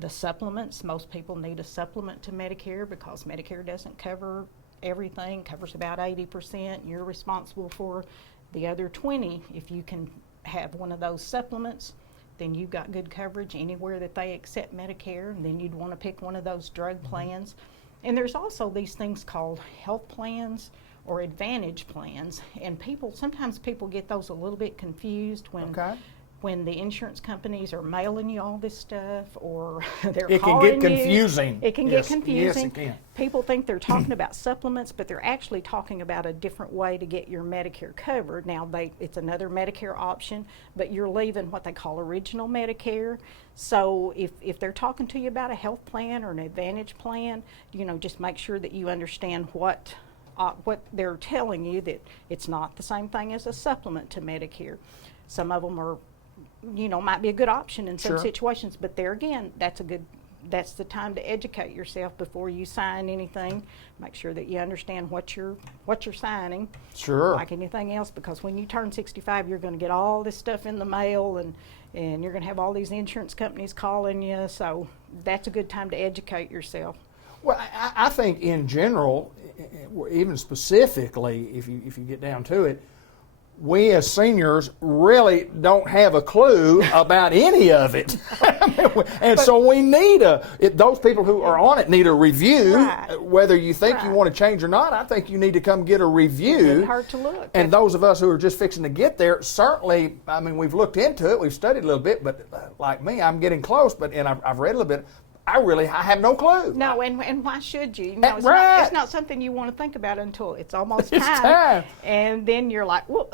the supplements. Most people need a supplement to Medicare because Medicare doesn't cover everything, covers about 80%. You're responsible for the other 20. If you can have one of those supplements, then you've got good coverage anywhere that they accept Medicare, and then you'd want to pick one of those drug plans. And there's also these things called health plans or advantage plans, and sometimes people get those a little bit confused when the insurance companies are mailing you all this stuff, or they're calling you. It can get confusing. It can get confusing. Yes, it can. People think they're talking about supplements, but they're actually talking about a different way to get your Medicare covered. Now, it's another Medicare option, but you're leaving what they call original Medicare. So if they're talking to you about a health plan or an advantage plan, you know, just make sure that you understand what they're telling you, that it's not the same thing as a supplement to Medicare. Some of them are, you know, might be a good option in some situations, but there again, that's the time to educate yourself before you sign anything. Make sure that you understand what you're signing. Like anything else, because when you turn 65, you're going to get all this stuff in the mail, and you're going to have all these insurance companies calling you. So that's a good time to educate yourself. Well, I think in general, even specifically, if you get down to it, we as seniors really don't have a clue about any of it. And so we need those people who are on it need a review. Whether you think you want to change or not, I think you need to come get a review. It doesn't hurt to look. And those of us who are just fixing to get there, certainly, I mean, we've looked into it, we've studied a little bit, but like me, I'm getting close, and I've read a little bit. I have no clue. No, and why should you? No, it's not something you want to think about until it's almost time. And then you're like, well,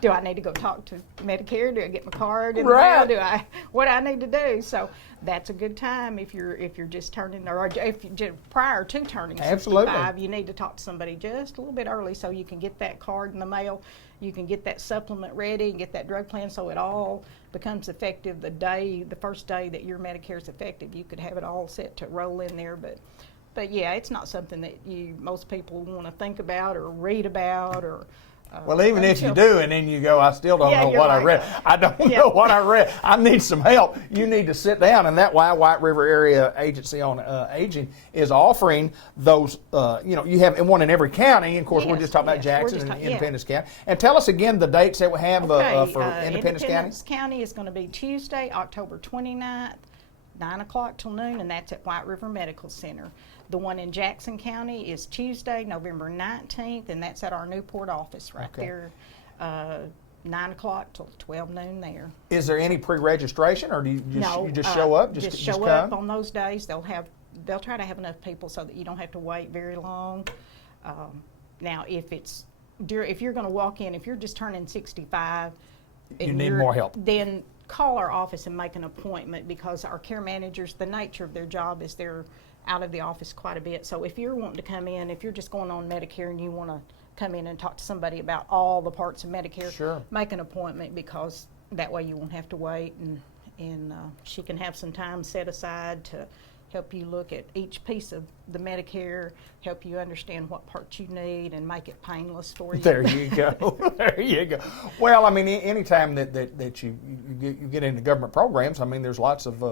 do I need to go talk to Medicare? Do I get my card in the mail? What do I need to do? So that's a good time if you're just turning, or if you prior to turning 65, you need to talk to somebody just a little bit early so you can get that card in the mail. You can get that supplement ready and get that drug plan so it all becomes effective the first day that your Medicare is effective. You could have it all set to roll in there, but yeah, it's not something that most people want to think about or read about or. Well, even if you do, and then you go, I still don't know what I read. I don't know what I read. I need some help. You need to sit down, and that's why White River Area Agency on Aging is offering those. You have one in every county. And of course, we're just talking about Jackson and Independence County. And tell us again the dates that we have for Independence County. Independence County is going to be Tuesday, October 29th, 9 o'clock till noon, and that's at White River Medical Center. The one in Jackson County is Tuesday, November 19th, and that's at our Newport office there, 9 o'clock till 12 noon there. Is there any pre-registration, or do you just show up? Just show up on those days. They'll try to have enough people so that you don't have to wait very long. Now, if you're going to walk in, if you're just turning 65, you need more help. Then call our office and make an appointment, because our care managers, the nature of their job is they're out of the office quite a bit. So if you're wanting to come in, if you're just going on Medicare and you want to come in and talk to somebody about all the parts of Medicare, Sure. make an appointment, because that way you won't have to wait, and she can have some time set aside to help you look at each piece of the Medicare, help you understand what parts you need, and make it painless for you. There you go. There you go. Well, I mean, anytime that you get into government programs, I mean, there's lots of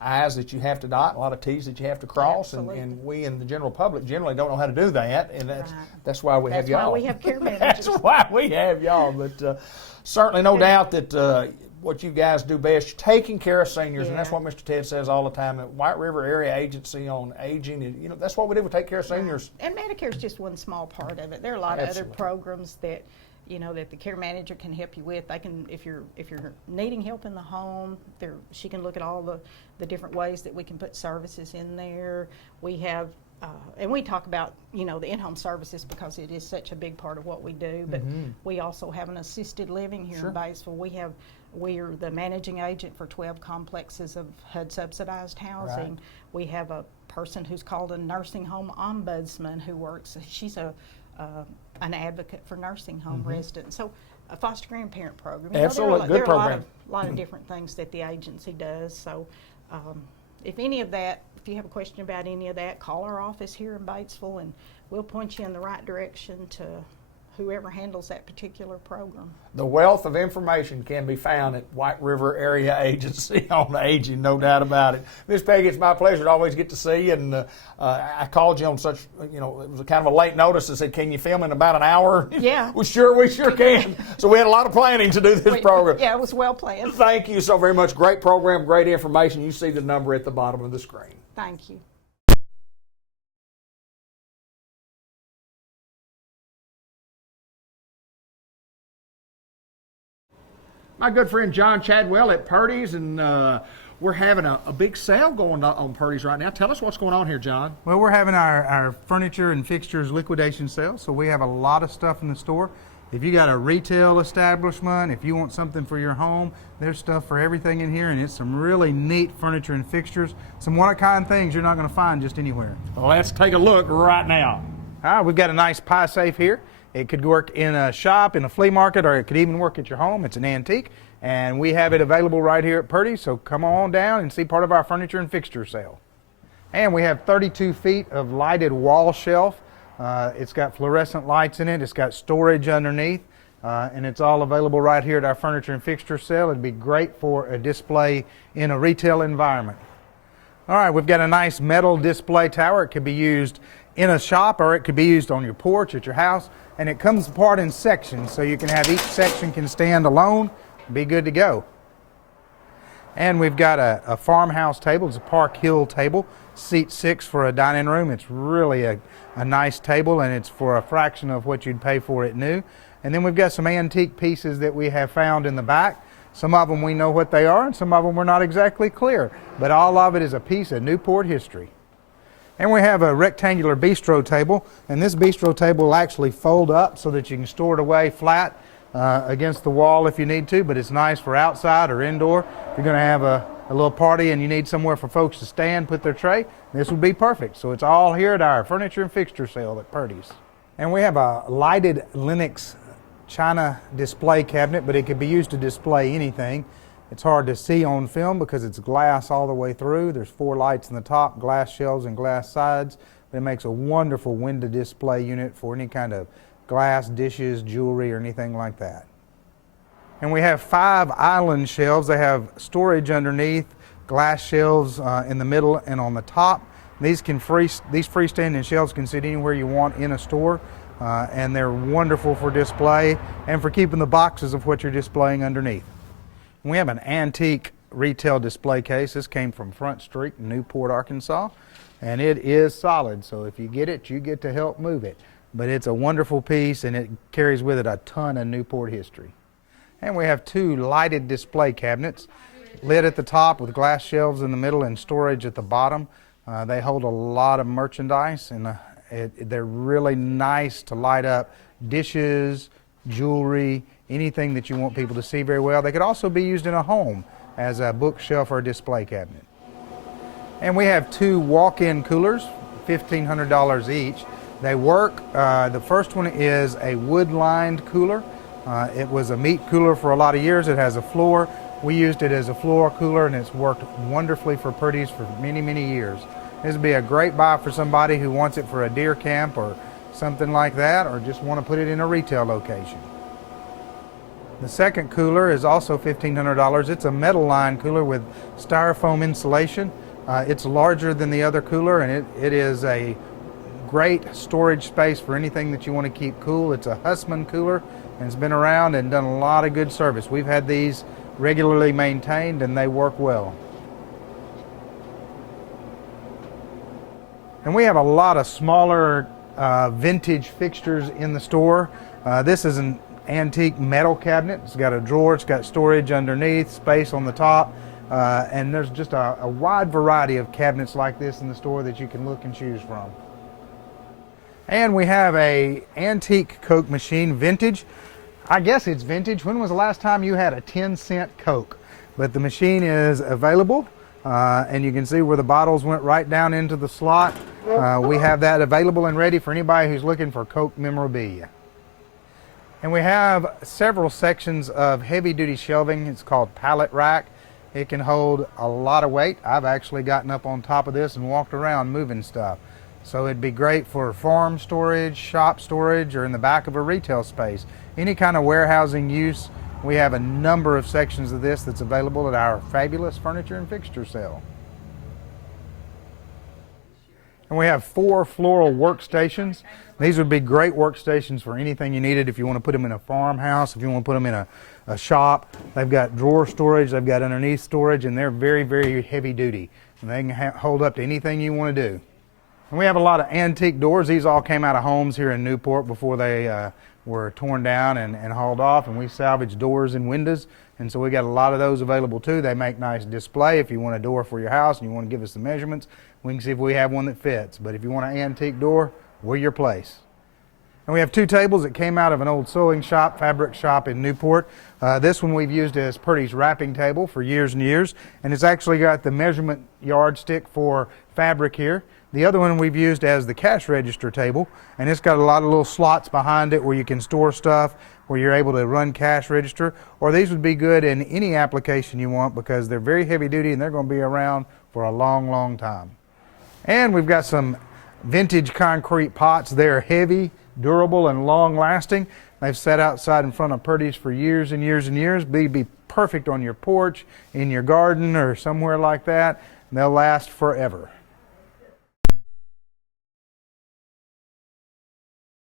I's that you have to dot, a lot of T's that you have to cross, and we in the general public generally don't know how to do that, and that's why we have y'all. That's why we have care managers. That's why we have y'all. But certainly, no doubt that what you guys do best, taking care of seniors, and that's what Mr. Ted says all the time. At White River Area Agency on Aging, and, you know, that's what we do. We take care of seniors. And Medicare is just one small part of it. There are a lot of other programs that, you know, that the care manager can help you with. They can, if you're needing help in the home, she can look at all the different ways that we can put services in there. We have. And we talk about, you know, the in-home services because it is such a big part of what we do. But we also have an assisted living here in Batesville. We are the managing agent for 12 complexes of HUD subsidized housing. Right. We have a person who's called a nursing home ombudsman who works. She's an advocate for nursing home residents. So a foster grandparent program. Absolutely, good program. A lot of different things that the agency does. So if any of that. If you have a question about any of that, call our office here in Batesville, and we'll point you in the right direction to whoever handles that particular program. The wealth of information can be found at White River Area Agency on Aging, no doubt about it. Miss Peggy, it's my pleasure to always get to see you, and I called you on such, you know, it was a kind of a late notice. I said, can you film in about an hour? Yeah. we sure can. So we had a lot of planning to do this program. Yeah, it was well planned. Thank you so very much. Great program, great information. You see the number at the bottom of the screen. Thank you. My good friend John Chadwell at Purdy's, and we're having a big sale going on Purdy's right now. Tell us what's going on here, John. Well, we're having our furniture and fixtures liquidation sale, so we have a lot of stuff in the store. If you got a retail establishment, if you want something for your home, there's stuff for everything in here, and it's some really neat furniture and fixtures, some one-of-a-kind things you're not going to find just anywhere. Well, let's take a look right now. All right, we've got a nice pie safe here. It could work in a shop, in a flea market, or it could even work at your home. It's an antique, and we have it available right here at Purdy's, so come on down and see part of our furniture and fixture sale. And we have 32 feet of lighted wall shelf. It's got fluorescent lights in it. It's got storage underneath, and it's all available right here at our furniture and fixture sale. It'd be great for a display in a retail environment. All right, we've got a nice metal display tower. It could be used in a shop, or it could be used on your porch at your house, and it comes apart in sections, so you can have each section can stand alone, be good to go. And we've got a farmhouse table. It's a Park Hill table, seat 6 for a dining room. It's really a nice table, and it's for a fraction of what you'd pay for it new. And then we've got some antique pieces that we have found in the back. Some of them we know what they are, and some of them we're not exactly clear, but all of it is a piece of Newport history. And we have a rectangular bistro table, and this bistro table will actually fold up so that you can store it away flat against the wall if you need to, but it's nice for outside or indoor. If you're going to have a little party and you need somewhere for folks to stand, put their tray, this would be perfect. So it's all here at our furniture and fixture sale at Purdy's. And we have a lighted Lenox China display cabinet, but it could be used to display anything. It's hard to see on film because it's glass all the way through. There's 4 lights in the top, glass shelves and glass sides. But it makes a wonderful window display unit for any kind of glass, dishes, jewelry, or anything like that. And we have 5 island shelves. They have storage underneath, glass shelves in the middle and on the top. These freestanding shelves can sit anywhere you want in a store, and they're wonderful for display and for keeping the boxes of what you're displaying underneath. We have an antique retail display case. This came from Front Street in Newport, Arkansas, and it is solid. So if you get it, you get to help move it. But it's a wonderful piece, and it carries with it a ton of Newport history. And we have 2 lighted display cabinets, lid at the top with glass shelves in the middle and storage at the bottom. They hold a lot of merchandise, and they're really nice to light up dishes, jewelry, anything that you want people to see very well. They could also be used in a home. as a bookshelf or display cabinet. And we have 2 walk-in coolers, $1,500 each. They work. The first one is a wood-lined cooler. It was a meat cooler for a lot of years. It has a floor. We used it as a floor cooler, and it's worked wonderfully for Purdy's for many, many years. This would be a great buy for somebody who wants it for a deer camp or something like that, or just want to put it in a retail location. The second cooler is also $1,500. It's a metal lined cooler with styrofoam insulation. It's larger than the other cooler, and it is a great storage space for anything that you want to keep cool. It's a Hussmann cooler, and it's been around and done a lot of good service. We've had these regularly maintained, and they work well. And we have a lot of smaller vintage fixtures in the store. This is an antique metal cabinet. It's got a drawer, it's got storage underneath, space on the top, and there's just a wide variety of cabinets like this in the store that you can look and choose from. And we have a antique Coke machine, vintage. I guess it's vintage. When was the last time you had a 10-cent Coke? But the machine is available, and you can see where the bottles went right down into the slot. We have that available and ready for anybody who's looking for Coke memorabilia. And we have several sections of heavy-duty shelving. It's called pallet rack. It can hold a lot of weight. I've actually gotten up on top of this and walked around moving stuff. So it'd be great for farm storage, shop storage, or in the back of a retail space. Any kind of warehousing use. We have a number of sections of this that's available at our fabulous furniture and fixture sale. And we have 4 floral workstations. These would be great workstations for anything you needed. If you want to put them in a farmhouse, if you want to put them in a shop. They've got drawer storage, they've got underneath storage, and they're very, very heavy duty. And they can hold up to anything you want to do. And we have a lot of antique doors. These all came out of homes here in Newport before they were torn down and hauled off, and we salvage doors and windows, and so we got a lot of those available too. They make nice display. If you want a door for your house and you want to give us the measurements, we can see if we have one that fits. But if you want an antique door, we're your place. And we have 2 tables that came out of an old sewing shop, fabric shop in Newport. This one we've used as Purdy's wrapping table for years and years, and it's actually got the measurement yardstick for fabric here. The other one we've used as the cash register table, and it's got a lot of little slots behind it where you can store stuff, where you're able to run cash register, or these would be good in any application you want because they're very heavy duty and they're going to be around for a long, long time. And we've got some vintage concrete pots. They're heavy, durable, and long lasting. They've sat outside in front of Purdy's for years and years and years. They'd be perfect on your porch, in your garden, or somewhere like that. They'll last forever.